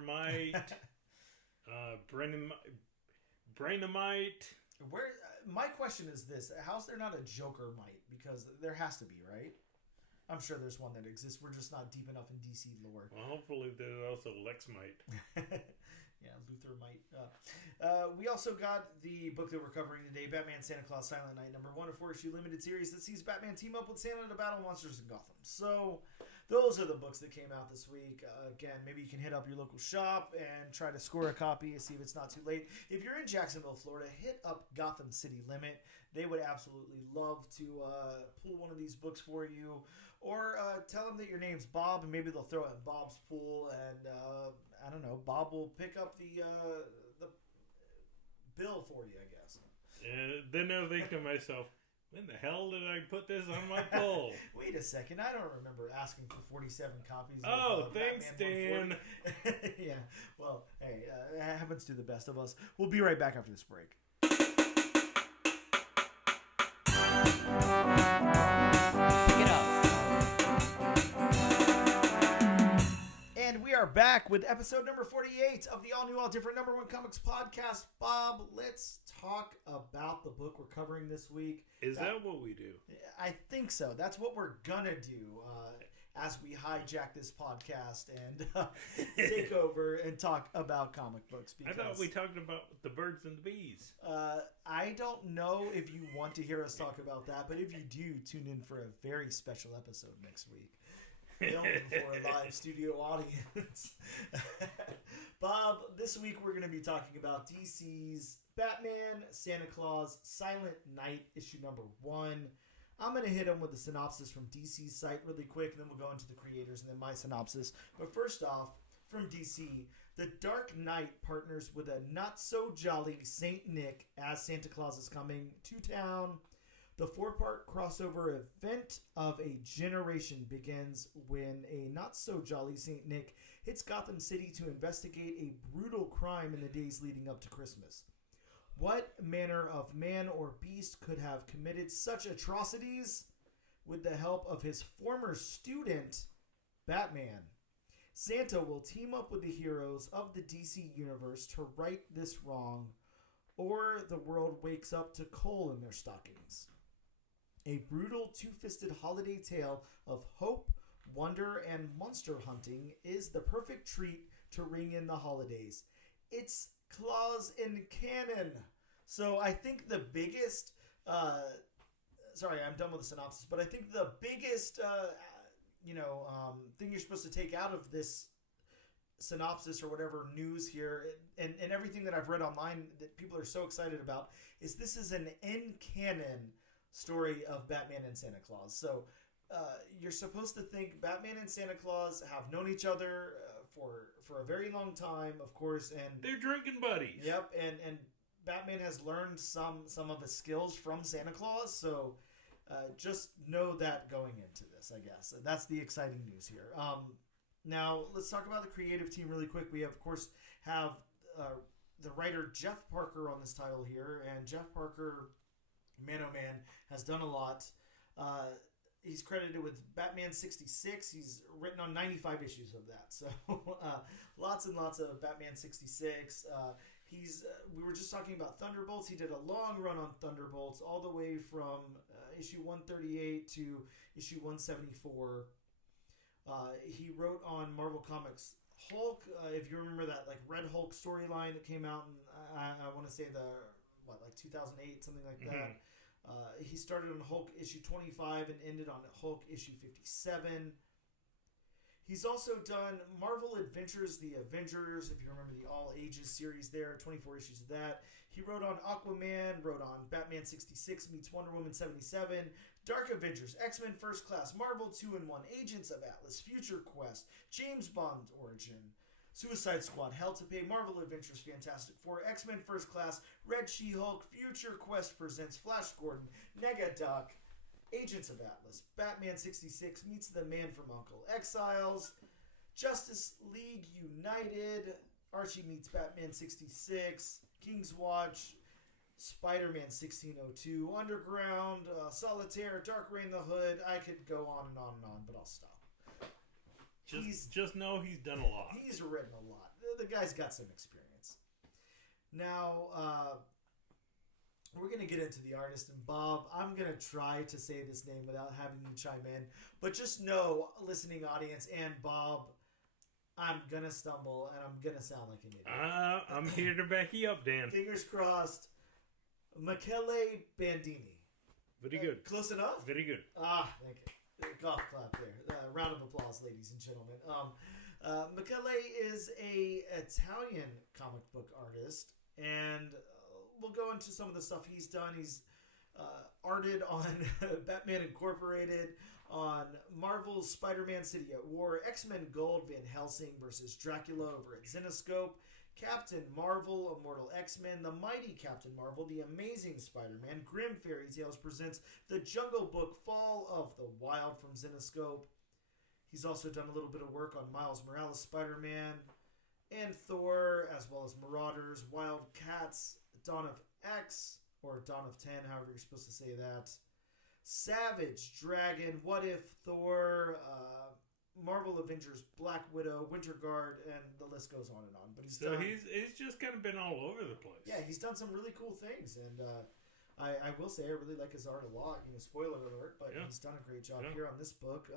Mite, Brainamite. Where my question is this: how's there not a Joker Mite? Because there has to be, right? I'm sure there's one that exists. We're just not deep enough in DC lore. Well, hopefully there's also Lex Mite. Yeah, Luther might. We also got the book that we're covering today, Batman Santa Claus Silent Night #1, a 4-issue limited series that sees Batman team up with Santa to battle monsters in Gotham. So those are the books that came out this week. Again, maybe you can hit up your local shop and try to score a copy and see if it's not too late. If you're in Jacksonville, Florida, hit up Gotham City Limit. They would absolutely love to pull one of these books for you. Or tell them that your name's Bob, and maybe they'll throw it in Bob's pool, and I don't know, Bob will pick up the bill for you, I guess. Then I'll think to myself, when the hell did I put this on my poll? Wait a second, I don't remember asking for 47 copies of thanks, Dan. Yeah, well, hey, it happens to the best of us. We'll be right back after this break. back with episode number 48 of the all-new, all-different number one comics podcast. Bob, let's talk about the book we're covering this week. Is that what we do? I think so. That's what we're gonna do as we hijack this podcast and take over and talk about comic books. Because, I thought we talked about the birds and the bees. I don't know if you want to hear us talk about that, but if you do, tune in for a very special episode next week. Filmed before a live studio audience. Bob, this week we're going to be talking about DC's Batman, Santa Claus, Silent Night, issue number 1. I'm going to hit them with a synopsis from DC's site really quick, and then we'll go into the creators and then my synopsis. But first off, from DC, the Dark Knight partners with a not-so-jolly Saint Nick as Santa Claus is coming to town. The 4-part crossover event of a generation begins when a not-so-jolly Saint Nick hits Gotham City to investigate a brutal crime in the days leading up to Christmas. What manner of man or beast could have committed such atrocities? With the help of his former student, Batman, Santa will team up with the heroes of the DC universe to right this wrong, or the world wakes up to coal in their stockings. A brutal two-fisted holiday tale of hope, wonder, and monster hunting is the perfect treat to ring in the holidays. It's Claus in canon. So I think the biggest... sorry, I'm done with the synopsis, but I think the biggest thing you're supposed to take out of this synopsis or whatever news here, and everything that I've read online that people are so excited about, is this is an in-canon story of Batman and Santa Claus. So you're supposed to think Batman and Santa Claus have known each other for a very long time, of course, and they're drinking buddies. Yep, and Batman has learned some of his skills from Santa Claus. So just know that going into this, I guess. That's the exciting news here. Now let's talk about the creative team really quick. We of course have the writer Jeff Parker on this title here, and Jeff Parker, Man oh Man, has done a lot. He's credited with Batman 66. He's written on 95 issues of that. So lots and lots of Batman 66. We were just talking about Thunderbolts. He did a long run on Thunderbolts all the way from issue 138 to issue 174. He wrote on Marvel Comics Hulk. If you remember that Red Hulk storyline that came out in, I want to say 2008, something like that. He started on Hulk issue 25 and ended on Hulk issue 57. He's also done Marvel Adventures, The Avengers, if you remember the All Ages series there, 24 issues of that. He wrote on Aquaman, wrote on Batman 66 meets Wonder Woman 77, Dark Avengers, X-Men First Class, Marvel 2-in-1, Agents of Atlas, Future Quest, James Bond Origin, Suicide Squad, Hell to Pay, Marvel Adventures, Fantastic Four, X-Men First Class, Red She-Hulk, Future Quest presents Flash Gordon, Negaduck, Agents of Atlas, Batman 66 meets The Man from U.N.C.L.E., Exiles, Justice League United, Archie meets Batman 66, King's Watch, Spider-Man 1602, Underground, Solitaire, Dark Reign the Hood. I could go on and on and on, but I'll stop. Just know he's done a lot. He's written a lot. The guy's got some experience. Now, we're going to get into the artist. And Bob, I'm going to try to say this name without having you chime in. But just know, listening audience and Bob, I'm going to stumble and I'm going to sound like an idiot. I'm here to back you up, Dan. Fingers crossed. Michele Bandini. Very good. Close enough? Very good. Thank you. Golf clap there. Round of applause, ladies and gentlemen. Michele is a Italian comic book artist, and we'll go into some of the stuff he's done. He's arted on Batman Incorporated, on Marvel's Spider-Man City at War, X-Men Gold, Van Helsing versus Dracula over at Zenescope, Captain Marvel, Immortal X-Men, The Mighty Captain Marvel, The Amazing Spider-Man, Grimm Fairy Tales presents The Jungle Book, Fall of the Wild from Zenescope. He's also done a little bit of work on Miles Morales Spider-Man and Thor, as well as Marauders, Wildcats, Dawn of X, or Dawn of 10, however you're supposed to say that. Savage Dragon, What If Thor, Marvel Avengers, Black Widow, Winter Guard, and the list goes on and on. But he's just kind of been all over the place. Yeah, he's done some really cool things, and I will say I really like his art a lot. Spoiler alert, but he's done a great job here on this book.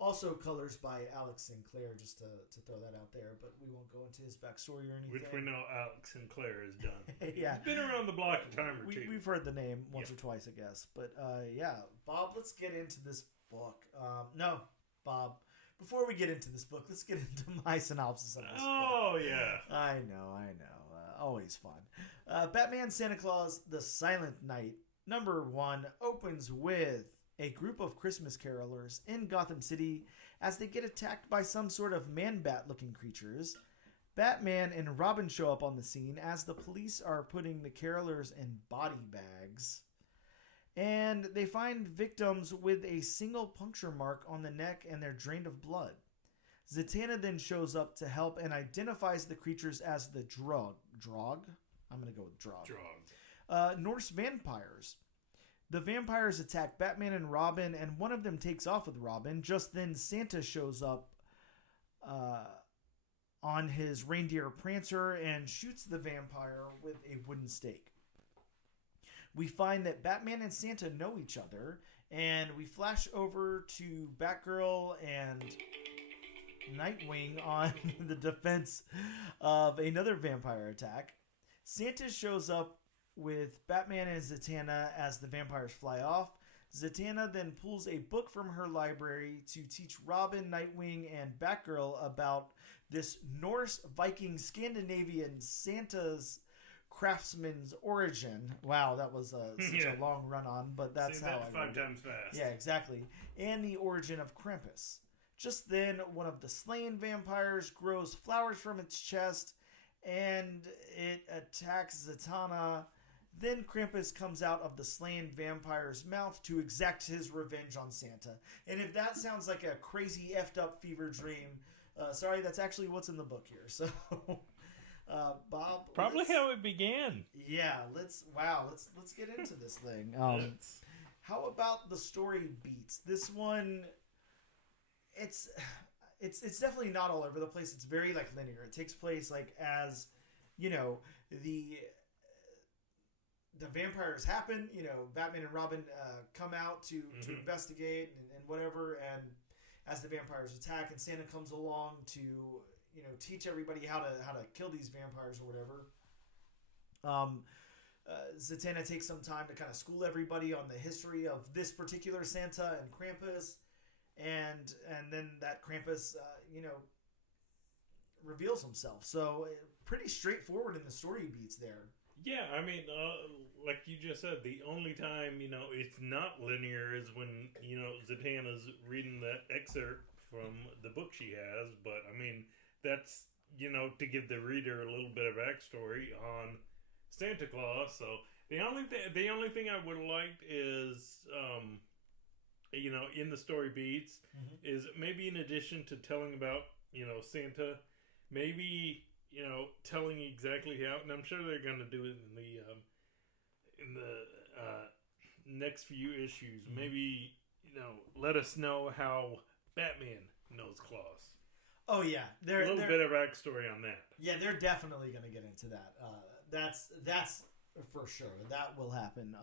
Also colors by Alex Sinclair, just to throw that out there, but we won't go into his backstory or anything. Which we know Alex Sinclair has done. Yeah. He's been around the block a time or two. We've heard the name once or twice, I guess. But Bob, let's get into this book. No, Bob, before we get into this book, let's get into my synopsis of this book. Oh, yeah. I know. Always fun. Batman Santa Claus, The Silent Night, #1, opens with a group of Christmas carolers in Gotham City as they get attacked by some sort of man-bat-looking creatures. Batman and Robin show up on the scene as the police are putting the carolers in body bags. And they find victims with a single puncture mark on the neck and they're drained of blood. Zatanna then shows up to help and identifies the creatures as the Drog? I'm going to go with Drog. Norse vampires. The vampires attack Batman and Robin, and one of them takes off with Robin. Just then, Santa shows up on his reindeer Prancer and shoots the vampire with a wooden stake. We find that Batman and Santa know each other, and we flash over to Batgirl and Nightwing on the defense of another vampire attack. Santa shows up with Batman and Zatanna as the vampires fly off. Zatanna then pulls a book from her library to teach Robin, Nightwing, and Batgirl about this Norse, Viking, Scandinavian Santa's craftsman's origin. Wow, that was such a long run-on, but that's how I read it. 5 times fast. Yeah, exactly. And the origin of Krampus. Just then, one of the slain vampires grows flowers from its chest, and it attacks Zatanna. Then Krampus comes out of the slain vampire's mouth to exact his revenge on Santa. And if that sounds like a crazy effed up fever dream, sorry, that's actually what's in the book here. So, Bob, probably how it began. Yeah, let's get into this thing. How about the story beats? This one, it's definitely not all over the place. It's very linear. It takes place as the vampires happen, Batman and Robin come out to investigate and whatever, and as the vampires attack, and Santa comes along to teach everybody how to kill these vampires or whatever. Zatanna takes some time to kind of school everybody on the history of this particular Santa and Krampus, and then that Krampus reveals himself. So pretty straightforward in the story beats there. Yeah, I mean, like you just said, the only time, it's not linear is when, Zatanna's reading that excerpt from the book she has. But, I mean, that's, to give the reader a little bit of backstory on Santa Claus. So, the only thing I would have liked is, in the story beats, is maybe in addition to telling about, Santa, maybe... telling exactly how, and I'm sure they're going to do it in the next few issues. Maybe let us know how Batman knows Claus. Oh yeah, a little bit of backstory on that. Yeah, they're definitely going to get into that. That's for sure. That will happen.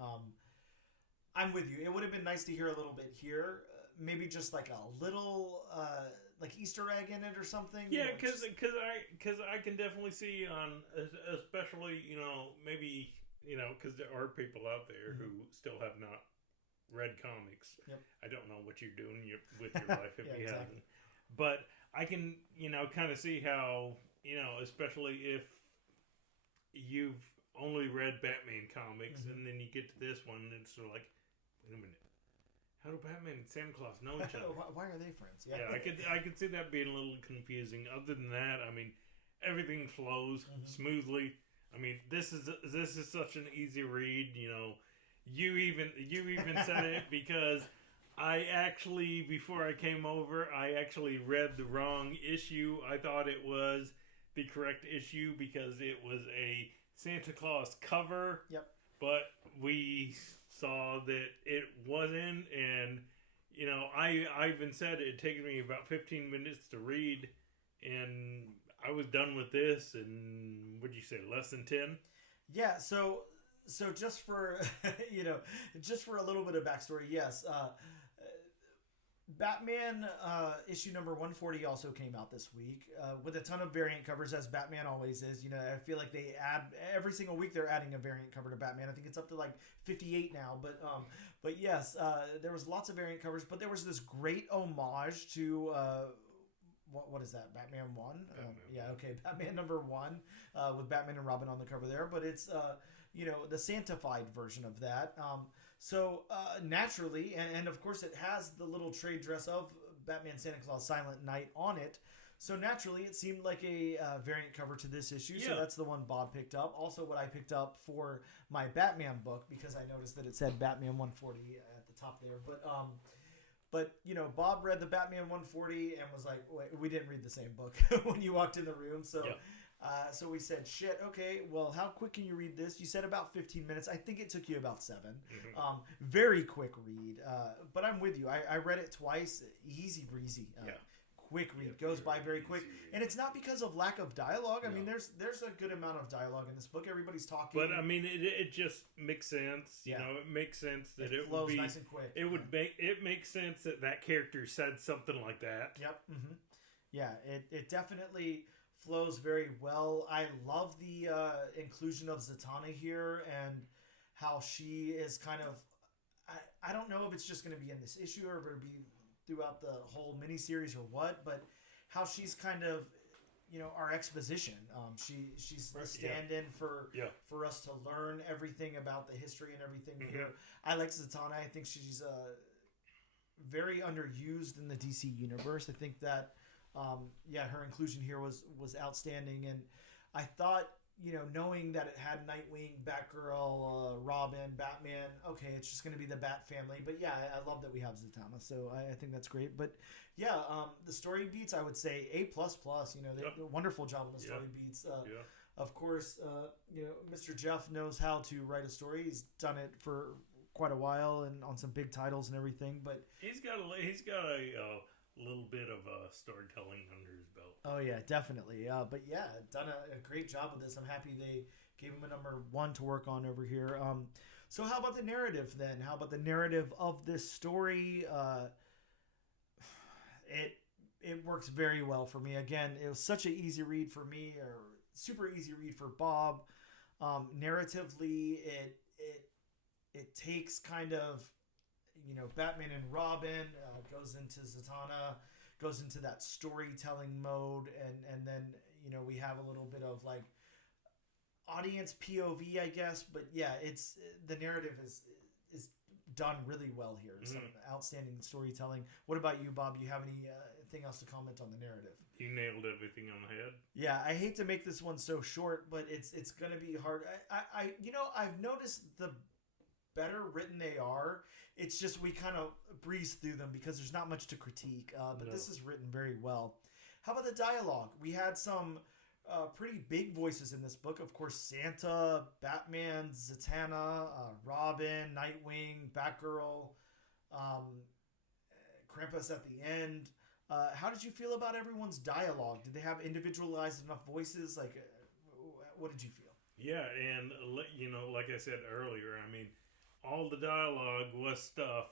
I'm with you. It would have been nice to hear a little bit here. Maybe just a little. Easter egg in it or something. Yeah, because I can definitely see on, especially maybe because there are people out there who still have not read comics. Yep. I don't know what you're doing with your life if you exactly. haven't, but I can kind of see how especially if you've only read Batman comics and then you get to this one and it's sort of like, wait a minute. How do Batman and Santa Claus know each other? Why are they friends? Yeah, I could see that being a little confusing. Other than that, I mean, everything flows smoothly. I mean, this is such an easy read. You even said it because I actually, before I came over, I actually read the wrong issue. I thought it was the correct issue because it was a Santa Claus cover. Yep. But we saw that it wasn't, and you know, I even said it takes me about 15 minutes to read, and I was done with this in, what'd you say, less than 10? Yeah, so just for just for a little bit of backstory, yes, Batman issue number 140 also came out this week with a ton of variant covers, as Batman always is. You know, I feel like they add every single week they're adding a variant cover to Batman. I think it's up to like 58 now, but yes, there was lots of variant covers, but there was this great homage to what is that? Batman 1? Yeah, okay, Batman number 1 with Batman and Robin on the cover there, but it's the Santified version of that. So naturally, and of course it has the little trade dress of Batman Santa Claus Silent Night on it. So naturally it seemed like a variant cover to this issue. Yeah. So that's the one Bob picked up. Also what I picked up for my Batman book, because I noticed that it said Batman 140 at the top there. But Bob read the Batman 140 and was like, wait, we didn't read the same book when you walked in the room. So yeah. So we said, shit, okay, well, how quick can you read this? You said about 15 minutes. I think it took you about 7. Mm-hmm. Very quick read. But I'm with you. I read it twice. Easy breezy. Quick read. Goes by very quick. And it's not because of lack of dialogue. I mean, there's a good amount of dialogue in this book. Everybody's talking. But, I mean, it just makes sense. You know, it makes sense that it flows would be nice and quick. It makes sense that character said something like that. Yep. Mm-hmm. Yeah, it definitely flows very well. I love the inclusion of Zatanna here and how she is kind of... I don't know if it's just going to be in this issue or if it'll be throughout the whole miniseries or what, but how she's kind of, our exposition. She's the stand-in for us to learn everything about the history and everything here. I like Zatanna. I think she's very underused in the DC universe. I think that her inclusion here was outstanding, and I thought, knowing that it had Nightwing, Batgirl, Robin, Batman, okay, it's just going to be the Bat family, but yeah, I love that we have Zatanna, so I think that's great. But yeah, the story beats, I would say A++, they did a wonderful job on the story beats. Of course, Mr. Jeff knows how to write a story. He's done it for quite a while and on some big titles and everything, but he's got a little bit of storytelling under his belt. Oh yeah, definitely. But yeah, done a great job with this. I'm happy they gave him a number 1 to work on over here. So how about the narrative then? How about the narrative of this story? It works very well for me. Again, it was such an easy read for me, or super easy read for Bob. Narratively, it takes kind of, Batman and Robin, goes into Zatanna, goes into that storytelling mode, and then, we have a little bit of like audience POV, I guess, but yeah, it's the narrative is done really well here. Some outstanding storytelling. What about you, Bob? Do you have anything else to comment on the narrative? You nailed everything on the head. Yeah, I hate to make this one so short, but it's gonna be hard. I've noticed the better written they are, it's just we kind of breeze through them because there's not much to critique. But this is written very well. How about the dialogue? We had some pretty big voices in this book. Of course, Santa, Batman, Zatanna, Robin, Nightwing, Batgirl, Krampus at the end. How did you feel about everyone's dialogue? Did they have individualized enough voices? Like, what did you feel? Yeah, and like I said earlier, I mean, all the dialogue was stuff,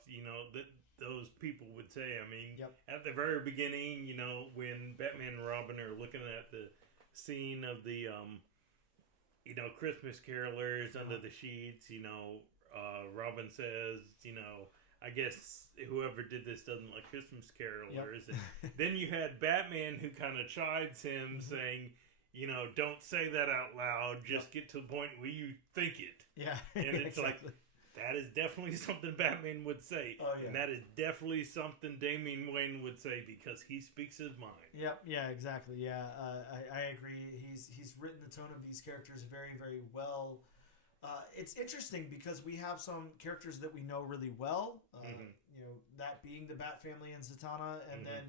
that those people would say. I mean, at the very beginning, when Batman and Robin are looking at the scene of the, Christmas carolers under the sheets, Robin says, I guess whoever did this doesn't like Christmas carolers. And then you had Batman who kind of chides him saying, don't say that out loud. Just get to the point where you think it. Yeah. And it's exactly. Like, that is definitely something Batman would say. Oh, yeah. And that is definitely something Damian Wayne would say because he speaks his mind. Yep. Yeah, exactly. Yeah, I agree. He's written the tone of these characters very, very well. It's interesting because we have some characters that we know really well, that being the Batfamily and Zatanna, and then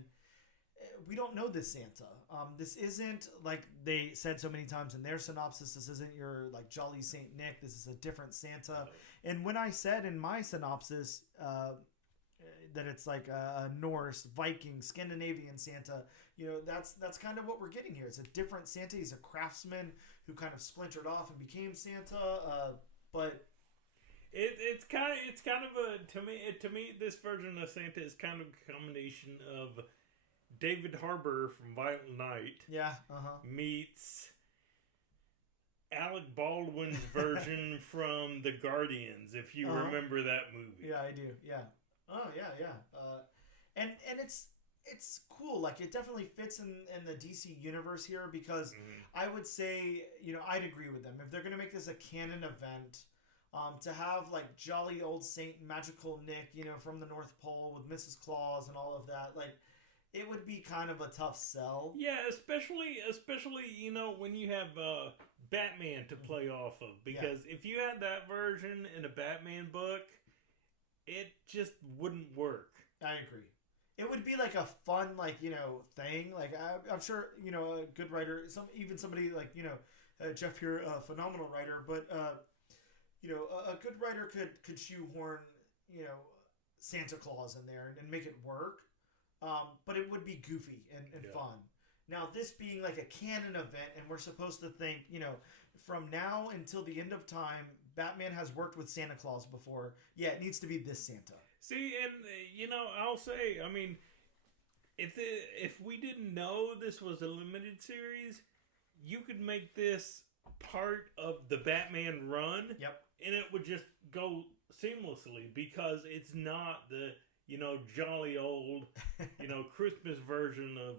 we don't know this Santa. This isn't, like they said so many times in their synopsis, this isn't your like jolly Saint Nick. This is a different Santa. And when I said in my synopsis, that it's like a Norse, Viking, Scandinavian Santa. You know, that's kind of what we're getting here. It's a different Santa. He's a craftsman who kind of splintered off and became Santa. But it's kind of a to me this version of Santa is kind of a combination of David Harbour from Violent Night, meets Alec Baldwin's version from The Guardians, if you remember that movie. Yeah, I do. Yeah. Oh, yeah. And it's cool. Like, it definitely fits in the DC universe here because I would say, you know, I'd agree with them. If they're going to make this a canon event, to have, like, jolly old Saint Magical Nick, you know, from the North Pole with Mrs. Claus and all of that, like, it would be kind of a tough sell. Yeah, especially you know, when you have Batman to play off of. Because if you had that version in a Batman book, it just wouldn't work. I agree. It would be like a fun, like, you know, thing. Like, I'm sure, you know, a good writer, even somebody like, you know, Jeff here, a phenomenal writer, but, you know, a good writer could shoehorn, you know, Santa Claus in there and make it work. But it would be goofy and fun. Now, this being like a canon event, and we're supposed to think, you know, from now until the end of time, Batman has worked with Santa Claus before. Yeah, it needs to be this Santa. See, and, you know, I'll say, I mean, if we didn't know this was a limited series, you could make this part of the Batman run. Yep. And it would just go seamlessly because it's not the, you know, jolly old, you know, Christmas version of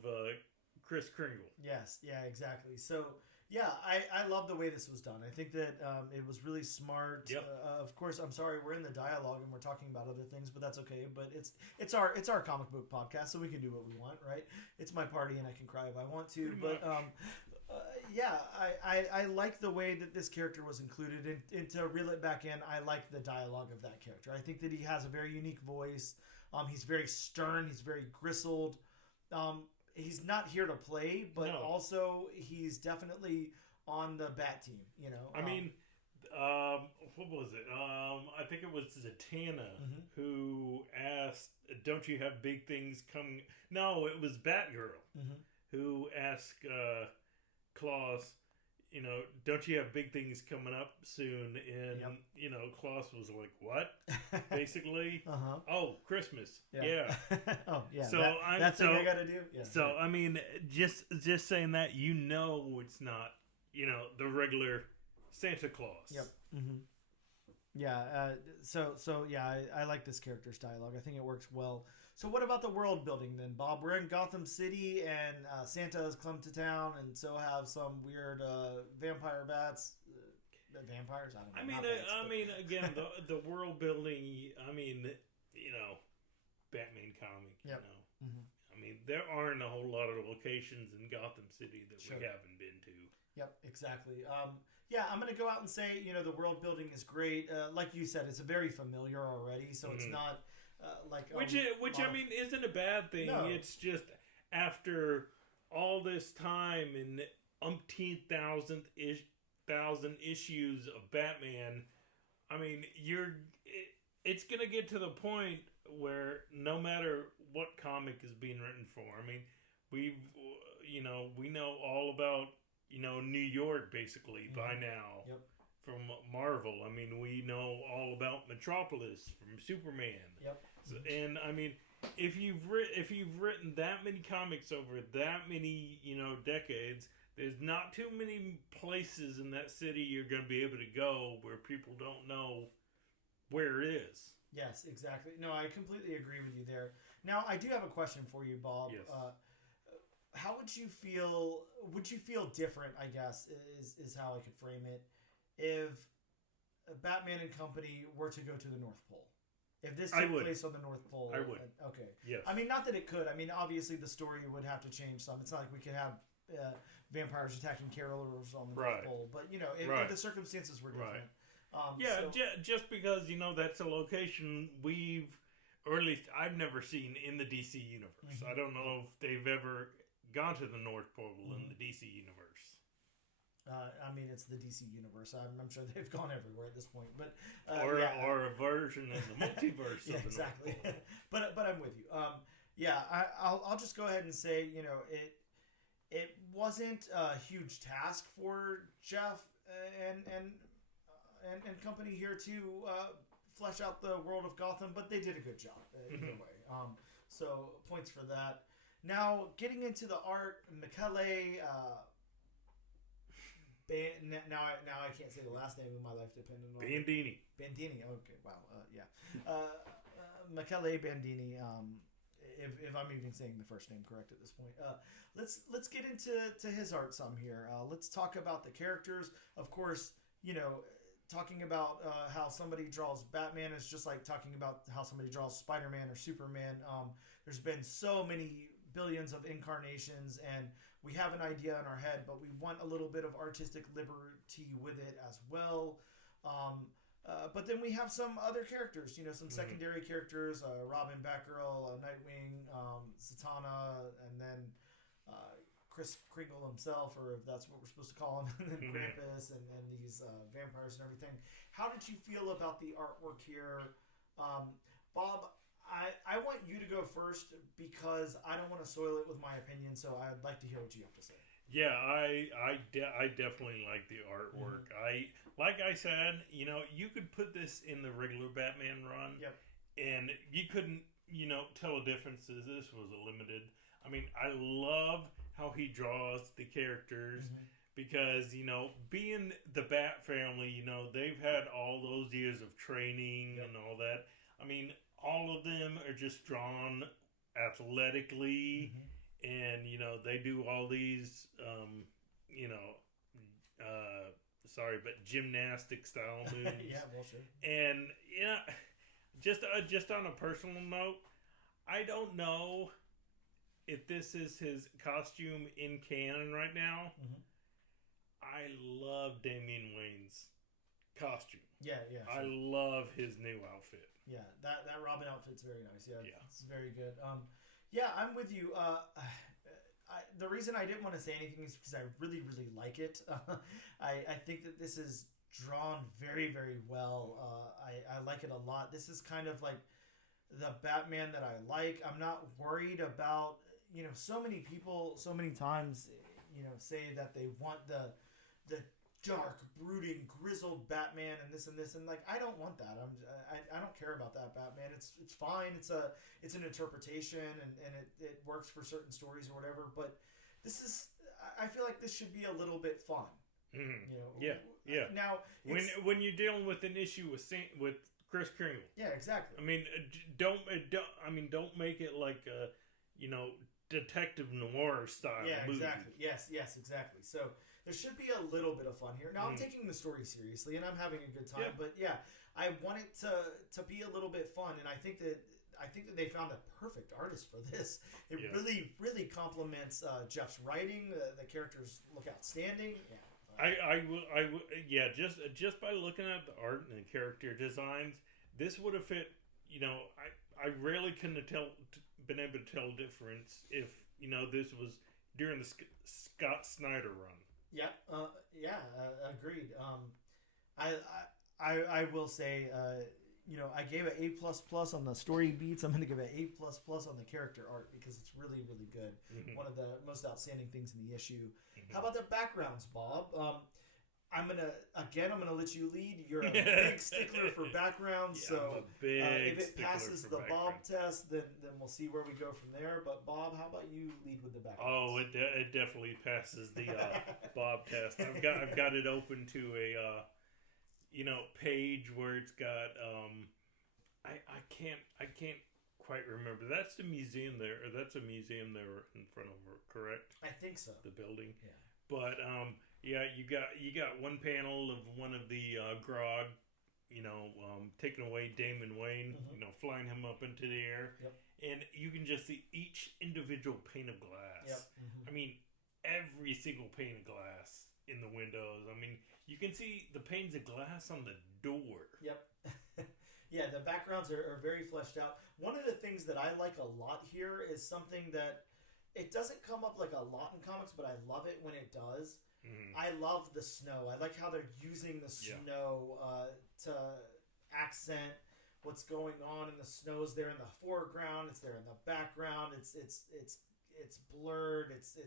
Kris Kringle. Yes, yeah, exactly. So, yeah, I love the way this was done. I think that it was really smart. Yep. Of course, I'm sorry, we're in the dialogue and we're talking about other things, but that's okay. But it's our comic book podcast, so we can do what we want, right? It's my party and I can cry if I want to. Pretty but yeah, I like the way that this character was included. And to reel it back in, I like the dialogue of that character. I think that he has a very unique voice. He's very stern. He's very gristled. He's not here to play, but also he's definitely on the Bat team. You know, I mean, what was it? I think it was Zatanna who asked, "Don't you have big things coming?" No, it was Batgirl who asked Claus, you know, "Don't you have big things coming up soon?" And you know, Claus was like, "What?" Basically, "Oh, Christmas." Yeah. Oh, yeah. So that's what I got to do. Yeah. So I mean, just saying that, you know, it's not, you know, the regular Santa Claus. Yep. Yeah. So yeah, I like this character's dialogue. I think it works well. So what about the world building then, Bob? We're in Gotham City, and Santa has come to town, and so have some weird vampire bats. Vampires? I don't know. I mean, again, the world building. I mean, you know, Batman comic. You know, I mean, there aren't a whole lot of locations in Gotham City that we haven't been to. Yep, exactly. Yeah, I'm going to go out and say, you know, the world building is great. Like you said, it's very familiar already, so it's not like... Which I mean, isn't a bad thing. No. It's just after all this time and umpteen thousand issues of Batman, I mean, it's going to get to the point where no matter what comic is being written for, I mean, we know all about, you know, New York basically by now from Marvel. I mean, we know all about Metropolis from Superman. Yep. So, and I mean, if you've written that many comics over that many, you know, decades, there's not too many places in that city you're going to be able to go where people don't know where it is. Yes, exactly. No, I completely agree with you there. Now, I do have a question for you, Bob. Yes. How would you feel? Would you feel different? I guess is how I could frame it. If Batman and company were to go to the North Pole, if this took place on the North Pole, I would. Okay. Yes. I mean, not that it could. I mean, obviously the story would have to change some. It's not like we could have vampires attacking carolers on the North Pole, but you know, if the circumstances were different. Just because, you know, that's a location or at least I've never seen in the DC universe. I don't know if they've ever gone to the North Pole in the DC universe. I mean, it's the DC universe. I'm sure they've gone everywhere at this point, but or a version in the multiverse. Yeah, exactly. but I'm with you. Yeah, I'll just go ahead and say, it wasn't a huge task for Jeff and company here to flesh out the world of Gotham, but they did a good job either way. So points for that. Now getting into the art, Michele. Now I can't say the last name of my life depending on Bandini. Okay, wow. Michele Bandini. If I'm even saying the first name correct at this point, let's get into his art some here. Let's talk about the characters. Of course, talking about how somebody draws Batman is just like talking about how somebody draws Spider-Man or Superman. There's been so many billions of incarnations, and we have an idea in our head, but we want a little bit of artistic liberty with it as well. But then we have some other characters, some secondary characters, Robin, Batgirl, Nightwing, Zatanna, and then Chris Kringle himself, or if that's what we're supposed to call him, and then Krampus, and these vampires and everything. How did you feel about the artwork here? Bob, I want you to go first because I don't want to soil it with my opinion, so I'd like to hear what you have to say. Yeah, I definitely like the artwork. Like I said, you could put this in the regular Batman run, and you couldn't, tell a difference. This was a limited. I mean, I love how he draws the characters because, being the Bat family, they've had all those years of training and all that. I mean, all of them are just drawn athletically, and they do all these gymnastic style moves. Yeah, well, sure. And just on a personal note, I don't know if this is his costume in canon right now. I love Damian Wayne's costume. Yeah. Sure. I love his new outfit. Yeah, that Robin outfit's very nice. Yeah, it's very good. Yeah, I'm with you. The reason I didn't want to say anything is because I really, really like it. I think that this is drawn very, very well. I like it a lot. This is kind of like the Batman that I like. I'm not worried about, so many people, so many times, say that they want the dark, brooding, grizzled Batman and this, and like I don't want that. I don't care about that Batman. It's fine. It's an interpretation and it works for certain stories or whatever. But I feel like this should be a little bit fun. Yeah. Now when you're dealing with an issue with Chris Kringle. Yeah, exactly. I mean, don't make it like a detective noir style. Yeah, movie. exactly. Yes, exactly. So there should be a little bit of fun here. Now I'm taking the story seriously and I'm having a good time. But yeah, I want it to be a little bit fun, and I think that they found a perfect artist for this. It really, really complements Jeff's writing. The characters look outstanding. Yeah. I will. Yeah, just by looking at the art and the character designs, this would have fit. I rarely couldn't have been able to tell a difference if this was during the Scott Snyder run. Yeah, agreed. I will say, I gave it A++ on the story beats. I'm going to give it A++ on the character art because it's really, really good. One of the most outstanding things in the issue. How about the backgrounds, Bob? I'm gonna let you lead. You're a big stickler for backgrounds, so if it passes the Bob test, then we'll see where we go from there. But Bob, how about you lead with the backgrounds? Oh, it definitely passes the Bob test. I've got it open to a page where it's got I can't quite remember. That's the museum there, or that's a museum there in front of her, correct? I think so. The building. Yeah. But you got one panel of one of the Grog, taking away Damian Wayne, flying him up into the air, and you can just see each individual pane of glass. I mean, every single pane of glass in the windows. I mean, you can see the panes of glass on the door. Yeah, the backgrounds are very fleshed out. One of the things that I like a lot here is something that it doesn't come up like a lot in comics, but I love it when it does. I love the snow. I like how they're using the snow to accent what's going on in the snow is there in the foreground. It's there in the background. It's blurred. It's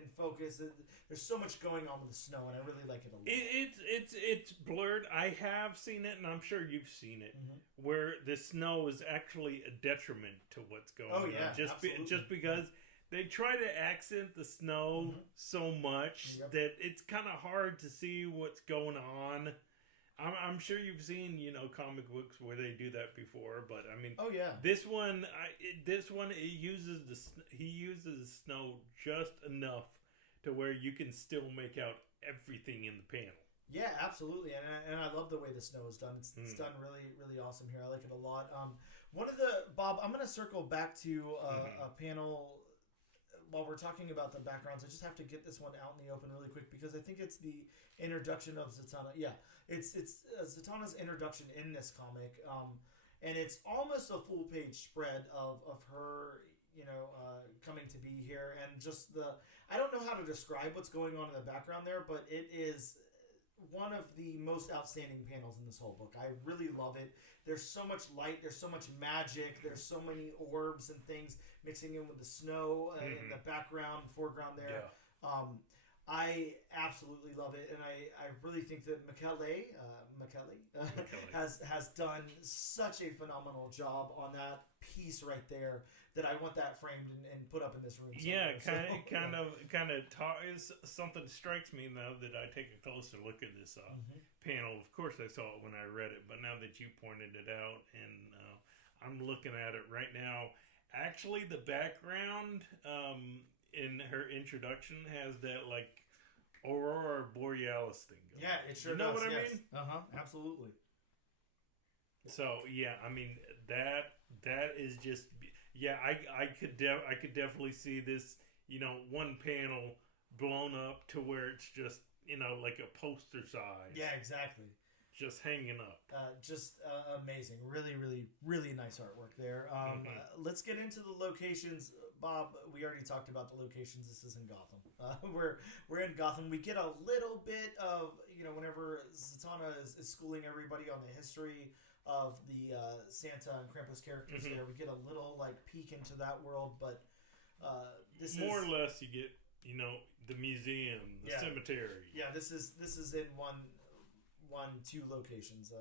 in focus. There's so much going on with the snow, and I really like it a lot. It's blurred. I have seen it, and I'm sure you've seen it, where the snow is actually a detriment to what's going on. Just because they try to accent the snow so much that it's kind of hard to see what's going on. I'm sure you've seen, comic books where they do that before, but I mean, this one he uses the snow just enough to where you can still make out everything in the panel. Yeah, absolutely, and I love the way the snow is done. It's done really, really awesome here. I like it a lot. Bob, I'm going to circle back to a panel while we're talking about the backgrounds. I just have to get this one out in the open really quick because I think it's the introduction of Zatanna. Yeah, it's Zatanna's introduction in this comic, and it's almost a full page spread of her, coming to be here, and just I don't know how to describe what's going on in the background there, but it is one of the most outstanding panels in this whole book. I really love it. There's so much light. There's so much magic. There's so many orbs and things mixing in with the snow in the background, foreground there. Yeah. I absolutely love it, and I really think that McKelly has done such a phenomenal job on that piece right there that I want that framed and put up in this room. Kind of something strikes me now that I take a closer look at this panel. Of course, I saw it when I read it, but now that you pointed it out, and I'm looking at it right now. Actually, the background in her introduction has that like Aurora Borealis thing going. Yeah, it sure does. You know what I mean? Absolutely. So yeah, I mean that is just I could definitely see this one panel blown up to where it's just like a poster size. Yeah, exactly. Just hanging up. Just amazing. Really, really, really nice artwork there. Let's get into the locations. Bob, we already talked about the locations. This is in Gotham. We're in Gotham. We get a little bit of, whenever Zatanna is schooling everybody on the history of the Santa and Krampus characters there, we get a little peek into that world, but this is... More or less you get, the museum, the cemetery. Yeah, this is in two locations.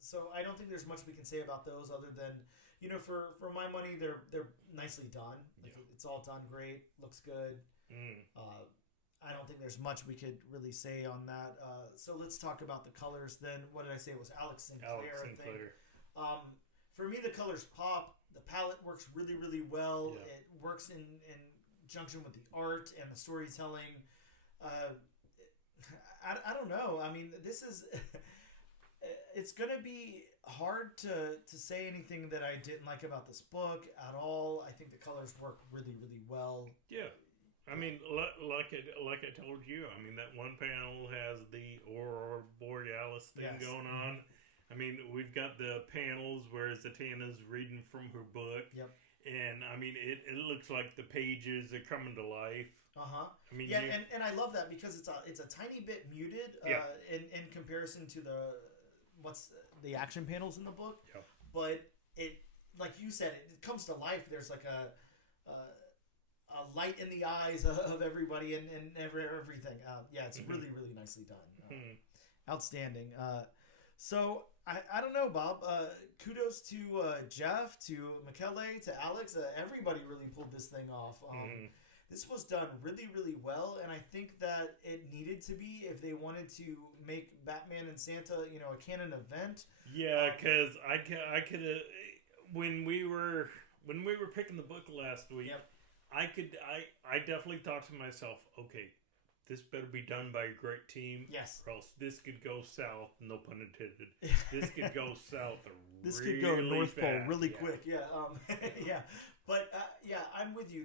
So I don't think there's much we can say about those other than, for my money, they're nicely done. It's all done great, looks good. I don't think there's much we could really say on that. So let's talk about the colors then. What did I say? It was Alex Sinclair, I think. For me, the colors pop. The palette works really, really well. Yeah. It works in junction with the art and the storytelling. I don't know. I mean, this is... it's going to be hard to say anything that I didn't like about this book at all. I think the colors work really, really well. Yeah. I mean, like I told you, I mean, that one panel has the Aurora Borealis thing going on. I mean, we've got the panels where Zatanna's reading from her book. Yep. And, I mean, it looks like the pages are coming to life. Uh-huh. I mean, and I love that because it's a tiny bit muted in comparison to the action panels in the book. Yep. But it, like you said, it comes to life. There's like a light in the eyes of everybody and everything. It's really, really nicely done. Outstanding. So I don't know, Bob. Kudos to Jeff, to Michele, to Alex. Everybody really pulled this thing off. This was done really, really well, and I think that it needed to be if they wanted to make Batman and Santa, a canon event. Yeah, because I could when we were picking the book last week. Yep. I definitely thought to myself, okay, this better be done by a great team. Yes. Or else this could go south, no pun intended. This could go south this really could go North fast. Pole really quick. Yeah. Yeah. But, I'm with you.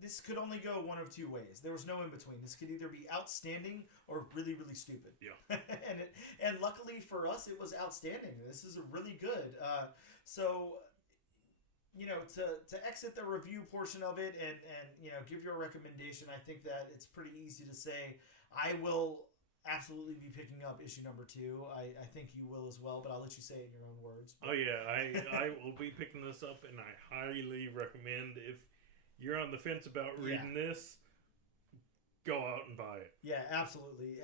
This could only go one of two ways. There was no in between. This could either be outstanding or really, really stupid. Yeah. and luckily for us, it was outstanding. This is really good. So... to exit the review portion of it and give your recommendation, I think that it's pretty easy to say I will absolutely be picking up issue number 2. I think you will as well, but I'll let you say it in your own words. Oh yeah, I will be picking this up, and I highly recommend, if you're on the fence about reading this, go out and buy it. Yeah, absolutely.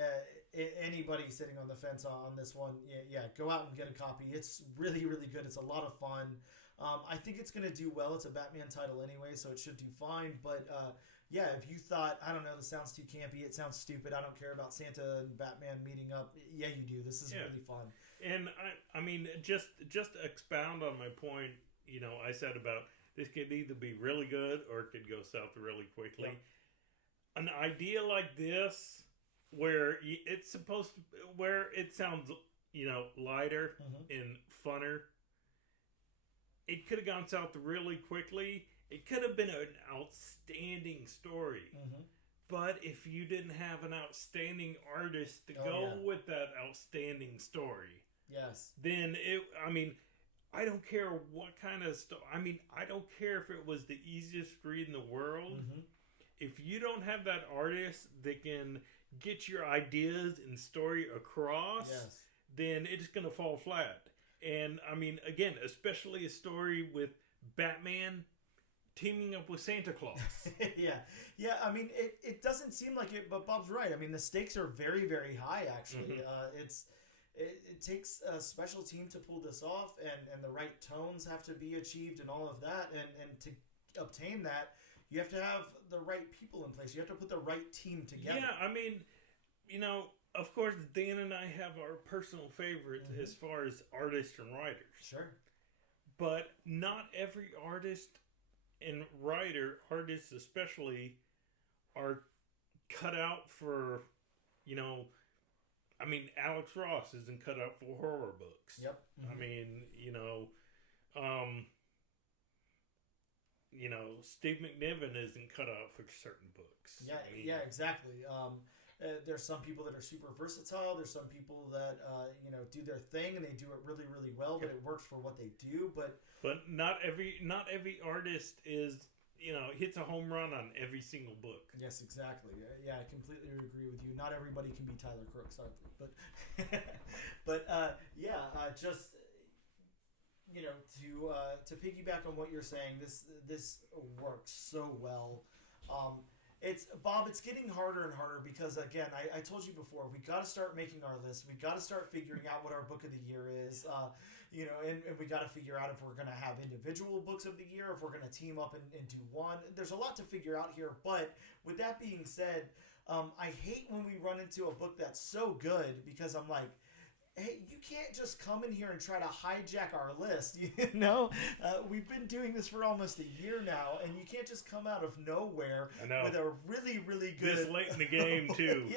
Anybody sitting on the fence on this one, go out and get a copy. It's really, really good. It's a lot of fun. I think it's going to do well. It's a Batman title anyway, so it should do fine. But if you thought, I don't know, this sounds too campy, it sounds stupid, I don't care about Santa and Batman meeting up, yeah, you do. This is really fun. And I mean, just to expound on my point, I said about this could either be really good or it could go south really quickly. Yep. An idea like this, where it's supposed to, where it sounds, lighter and funner, it could have gone south really quickly. It could have been an outstanding story. But if you didn't have an outstanding artist to go with that outstanding story, then I don't care what kind of story. I don't care if it was the easiest read in the world. If you don't have that artist that can get your ideas and story across, then it's going to fall flat. And again, especially a story with Batman teaming up with Santa Claus. It doesn't seem like it, but Bob's right. The stakes are very, very high, actually. It takes a special team to pull this off, and the right tones have to be achieved and all of that. And to obtain that, you have to have the right people in place. You have to put the right team together. Yeah, of course, Dan and I have our personal favorites as far as artists and writers. Sure. But not every artist and writer, artists especially, are cut out for, Alex Ross isn't cut out for horror books. Yep. Steve McNiven isn't cut out for certain books. Yeah, exactly. There's some people that are super versatile. There's some people that do their thing and they do it really, really well, but it works for what they do. But not every artist is hits a home run on every single book. Yes, exactly. Yeah, I completely agree with you. Not everybody can be Tyler Crooks, but just to piggyback on what you're saying, this works so well. It's getting harder and harder because, again, I told you before, we got to start making our list. We got to start figuring out what our book of the year is, and we got to figure out if we're going to have individual books of the year, if we're going to team up and do one. There's a lot to figure out here, but with that being said, I hate when we run into a book that's so good because I'm like, hey, you can't just come in here and try to hijack our list, We've been doing this for almost a year now, and you can't just come out of nowhere with a really, really good... This late in the game, too.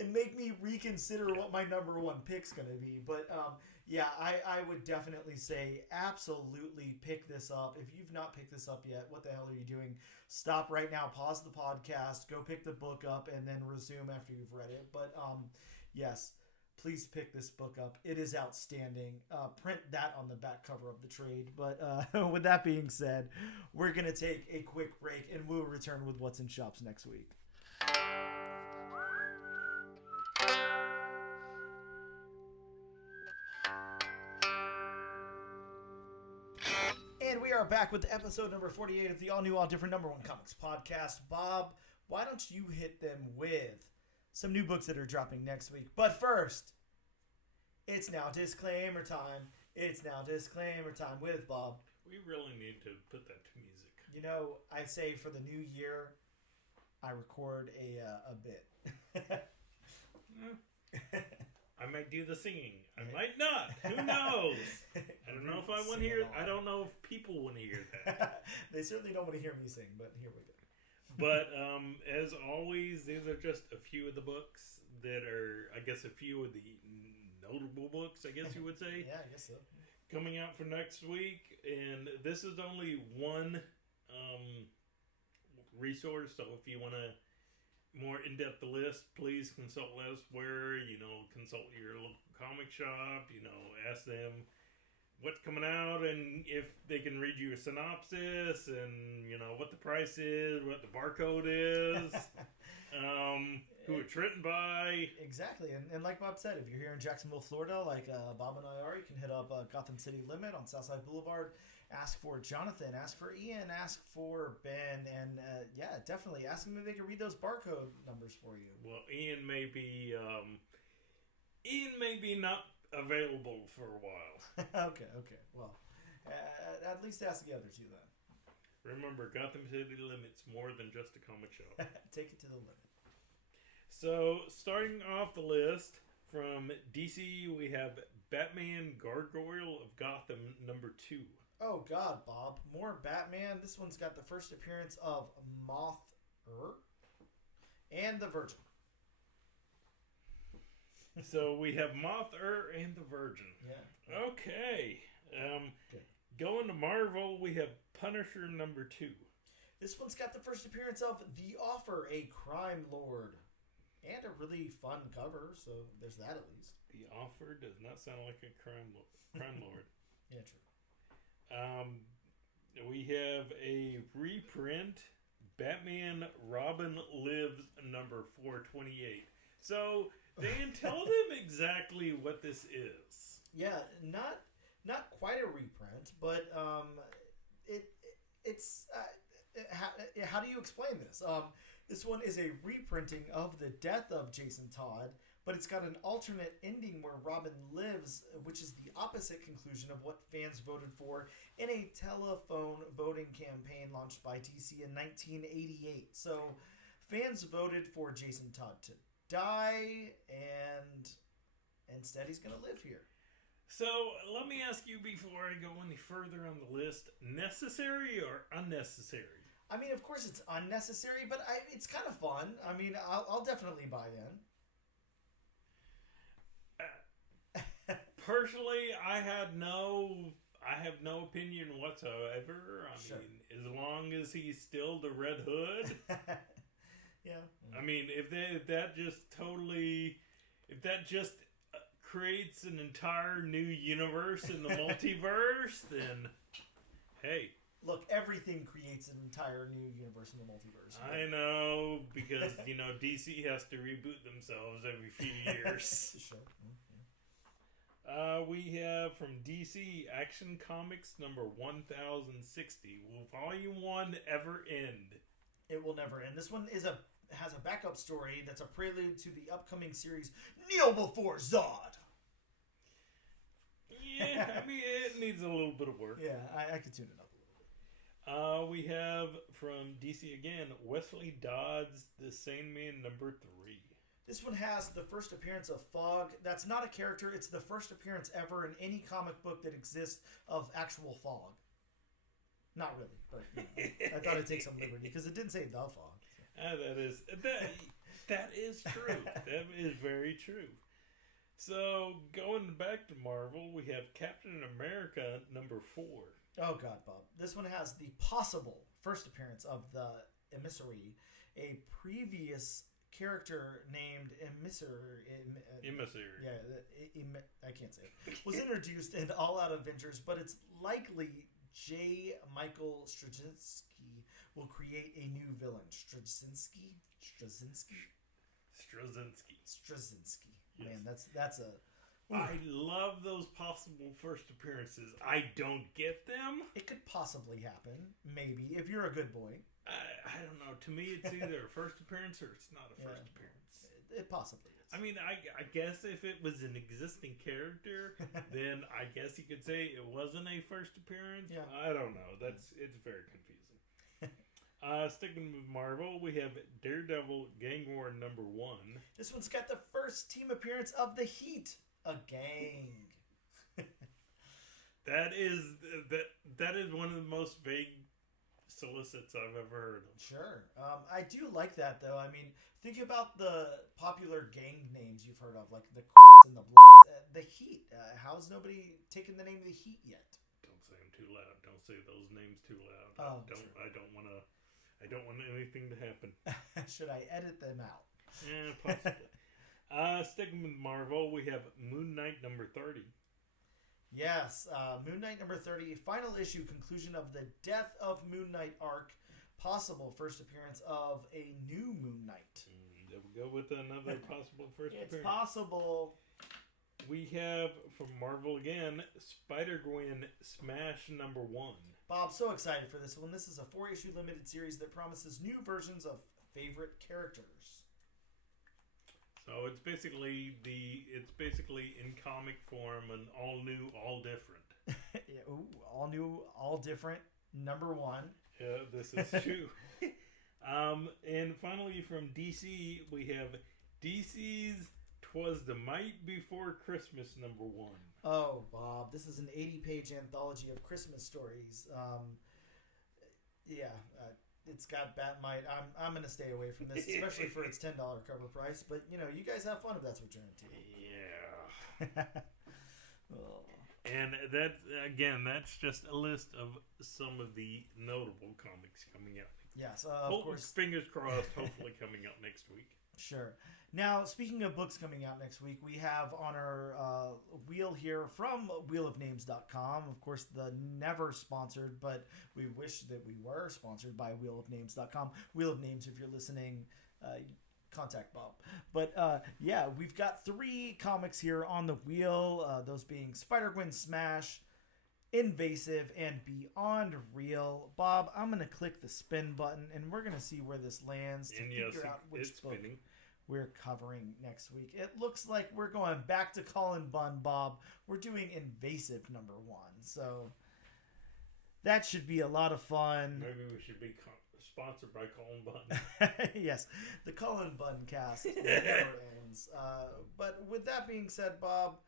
And make me reconsider what my number one pick's going to be. But, I would definitely say absolutely pick this up. If you've not picked this up yet, what the hell are you doing? Stop right now, pause the podcast, go pick the book up, and then resume after you've read it. But, yes... Please pick this book up. It is outstanding. Print that on the back cover of the trade. But with that being said, we're going to take a quick break, and we'll return with what's in shops next week. And we are back with episode number 48 of the all-new, all-different number one comics podcast. Bob, why don't you hit them with some new books that are dropping next week? But first, it's now disclaimer time. It's now disclaimer time with Bob. We really need to put that to music. I say for the new year, I record a bit. I might do the singing. I might not. Who knows? I don't know if I want to hear. I don't know if people want to hear that. They certainly don't want to hear me sing, but here we go. But as always, these are just a few of the books that are, I guess, a few of the notable books, I guess you would say. Yeah, I guess so. Coming out for next week. And this is only one resource. So if you want a more in-depth list, please consult elsewhere. Consult your local comic shop. Ask them what's coming out, and if they can read you a synopsis, and what the price is, what the barcode is, who it's written by. Exactly, and like Bob said, if you're here in Jacksonville, Florida, like Bob and I are, you can hit up Gotham City Limit on Southside Boulevard. Ask for Jonathan, ask for Ian, ask for Ben, and definitely ask them if they can read those barcode numbers for you. Well, Ian may be not available for a while. Okay. Well, at least ask the other two then. Remember, Gotham City Limit's more than just a comic show. Take it to the limit. So, starting off the list from DC, we have Batman Gargoyle of Gotham #2. Oh God, Bob! More Batman. This one's got the first appearance of Moth-Er and the Virgin. So we have Moth-Er and the Virgin. Yeah. Okay. Going to Marvel, we have Punisher #2. This one's got the first appearance of The Offer, a crime lord, and a really fun cover. So there's that at least. The Offer does not sound like a crime lord. Yeah, true. We have a reprint, Batman Robin Lives #428. So, Dan, tell them exactly what this is. Yeah, not quite a reprint, but it's how do you explain this? This one is a reprinting of the death of Jason Todd, but it's got an alternate ending where Robin lives, which is the opposite conclusion of what fans voted for in a telephone voting campaign launched by DC in 1988. So fans voted for Jason Todd to die, and instead he's going to live here. So let me ask you before I go any further on the list, necessary or unnecessary? I mean, of course it's unnecessary, but it's kind of fun. I mean, I'll definitely buy in. Personally, I have no opinion whatsoever. I Sure. mean, as long as he's still the Red Hood. Yeah. I mean, if that just creates an entire new universe in the multiverse, then hey. Look, everything creates an entire new universe in the multiverse. I know, because DC has to reboot themselves every few years. Sure. We have from DC Action Comics #1060. Will Volume 1 ever end? It will never end. This one has a backup story that's a prelude to the upcoming series Kneel Before Zod. Yeah, I mean, it needs a little bit of work. Yeah, I could tune it up a little bit. We have from DC again, Wesley Dodds, The Sandman #3. This one has the first appearance of Fog. That's not a character. It's the first appearance ever in any comic book that exists of actual Fog. Not really, but I thought I'd take some liberty because it didn't say the Fog. That is true. That is very true. So going back to Marvel, we have Captain America #4. Oh God, Bob! This one has the possible first appearance of the Emissary, a previous character named Emissary. Yeah, I can't say it. Was introduced in All Out Avengers, but it's likely J. Michael Straczynski will create a new villain. Straczynski. Yes. Man, that's a. I love those possible first appearances. I don't get them. It could possibly happen, maybe, if you're a good boy. I don't know. To me, it's either a first appearance or it's not a first appearance. It possibly is. I mean, I guess if it was an existing character, then I guess you could say it wasn't a first appearance. Yeah. I don't know. It's very confusing. Sticking with Marvel, we have Daredevil Gang War #1. This one's got the first team appearance of the Heat. A gang. That is one of the most vague solicits I've ever heard of. Sure. I do like that, though. I mean, think about the popular gang names you've heard of, like the and the Heat. How's nobody taken the name of the Heat yet? Don't say them too loud. Don't say those names too loud. Oh, I don't want anything to happen. Should I edit them out? Yeah, possibly. Sticking with Marvel, we have Moon Knight #30. Yes, Moon Knight number 30, final issue, conclusion of the Death of Moon Knight arc, possible first appearance of a new Moon Knight. There we go with another possible first It's appearance. possible. We have, from Marvel again, Spider-Gwen Smash number 1. Bob, so excited for this one. This is a 4-issue limited series that promises new versions of favorite characters. So it's basically in comic form and all new, all different. Yeah, ooh, all new, all different, number 1. Yeah, this is true. And finally from DC, we have DC's 'Twas the Night Before Christmas number 1. Oh, Bob, this is an 80-page anthology of Christmas stories. It's got Batmite. I'm going to stay away from this, especially for its $10 cover price. But, you guys have fun if that's what you're into. Yeah. Oh. And that's just a list of some of the notable comics coming out. Yes, of course. Fingers crossed, hopefully coming out next week. Sure. Now, speaking of books coming out next week, we have on our wheel here from wheelofnames.com. Of course, the never sponsored, but we wish that we were sponsored by wheelofnames.com. Wheel of Names, if you're listening, contact Bob. But we've got 3 comics here on the wheel, those being Spider-Gwen Smash, Invasive, and Beyond Real. Bob, I'm going to click the spin button, and we're going to see where this lands to figure out which book we're covering next week. It looks like we're going back to Colin Bunn, Bob. We're doing Invasive number 1, so that should be a lot of fun. Maybe we should be sponsored by Colin Bunn. Yes, the Colin Bunn cast never ends. But with that being said, Bob,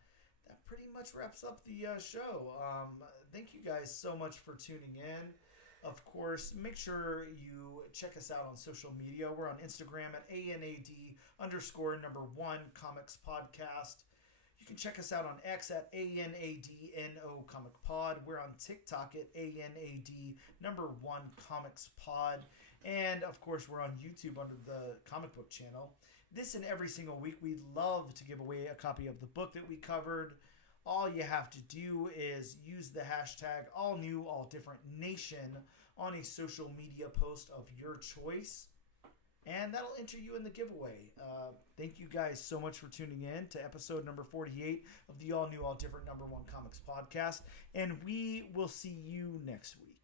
that pretty much wraps up the show. Thank you guys so much for tuning in. Of course, make sure you check us out on social media. We're on Instagram at ANAD_1 Comics Podcast. You can check us out on X at ANADNO Comic Pod. We're on TikTok at ANAD1 Comics Pod. And of course, we're on YouTube under the Comic Book channel. This and every single week, we love to give away a copy of the book that we covered. All you have to do is use the hashtag AllNewAllDifferentNation on a social media post of your choice, and that'll enter you in the giveaway. Thank you guys so much for tuning in to episode number 48 of the All New, All Different number 1 Comics Podcast, and we will see you next week.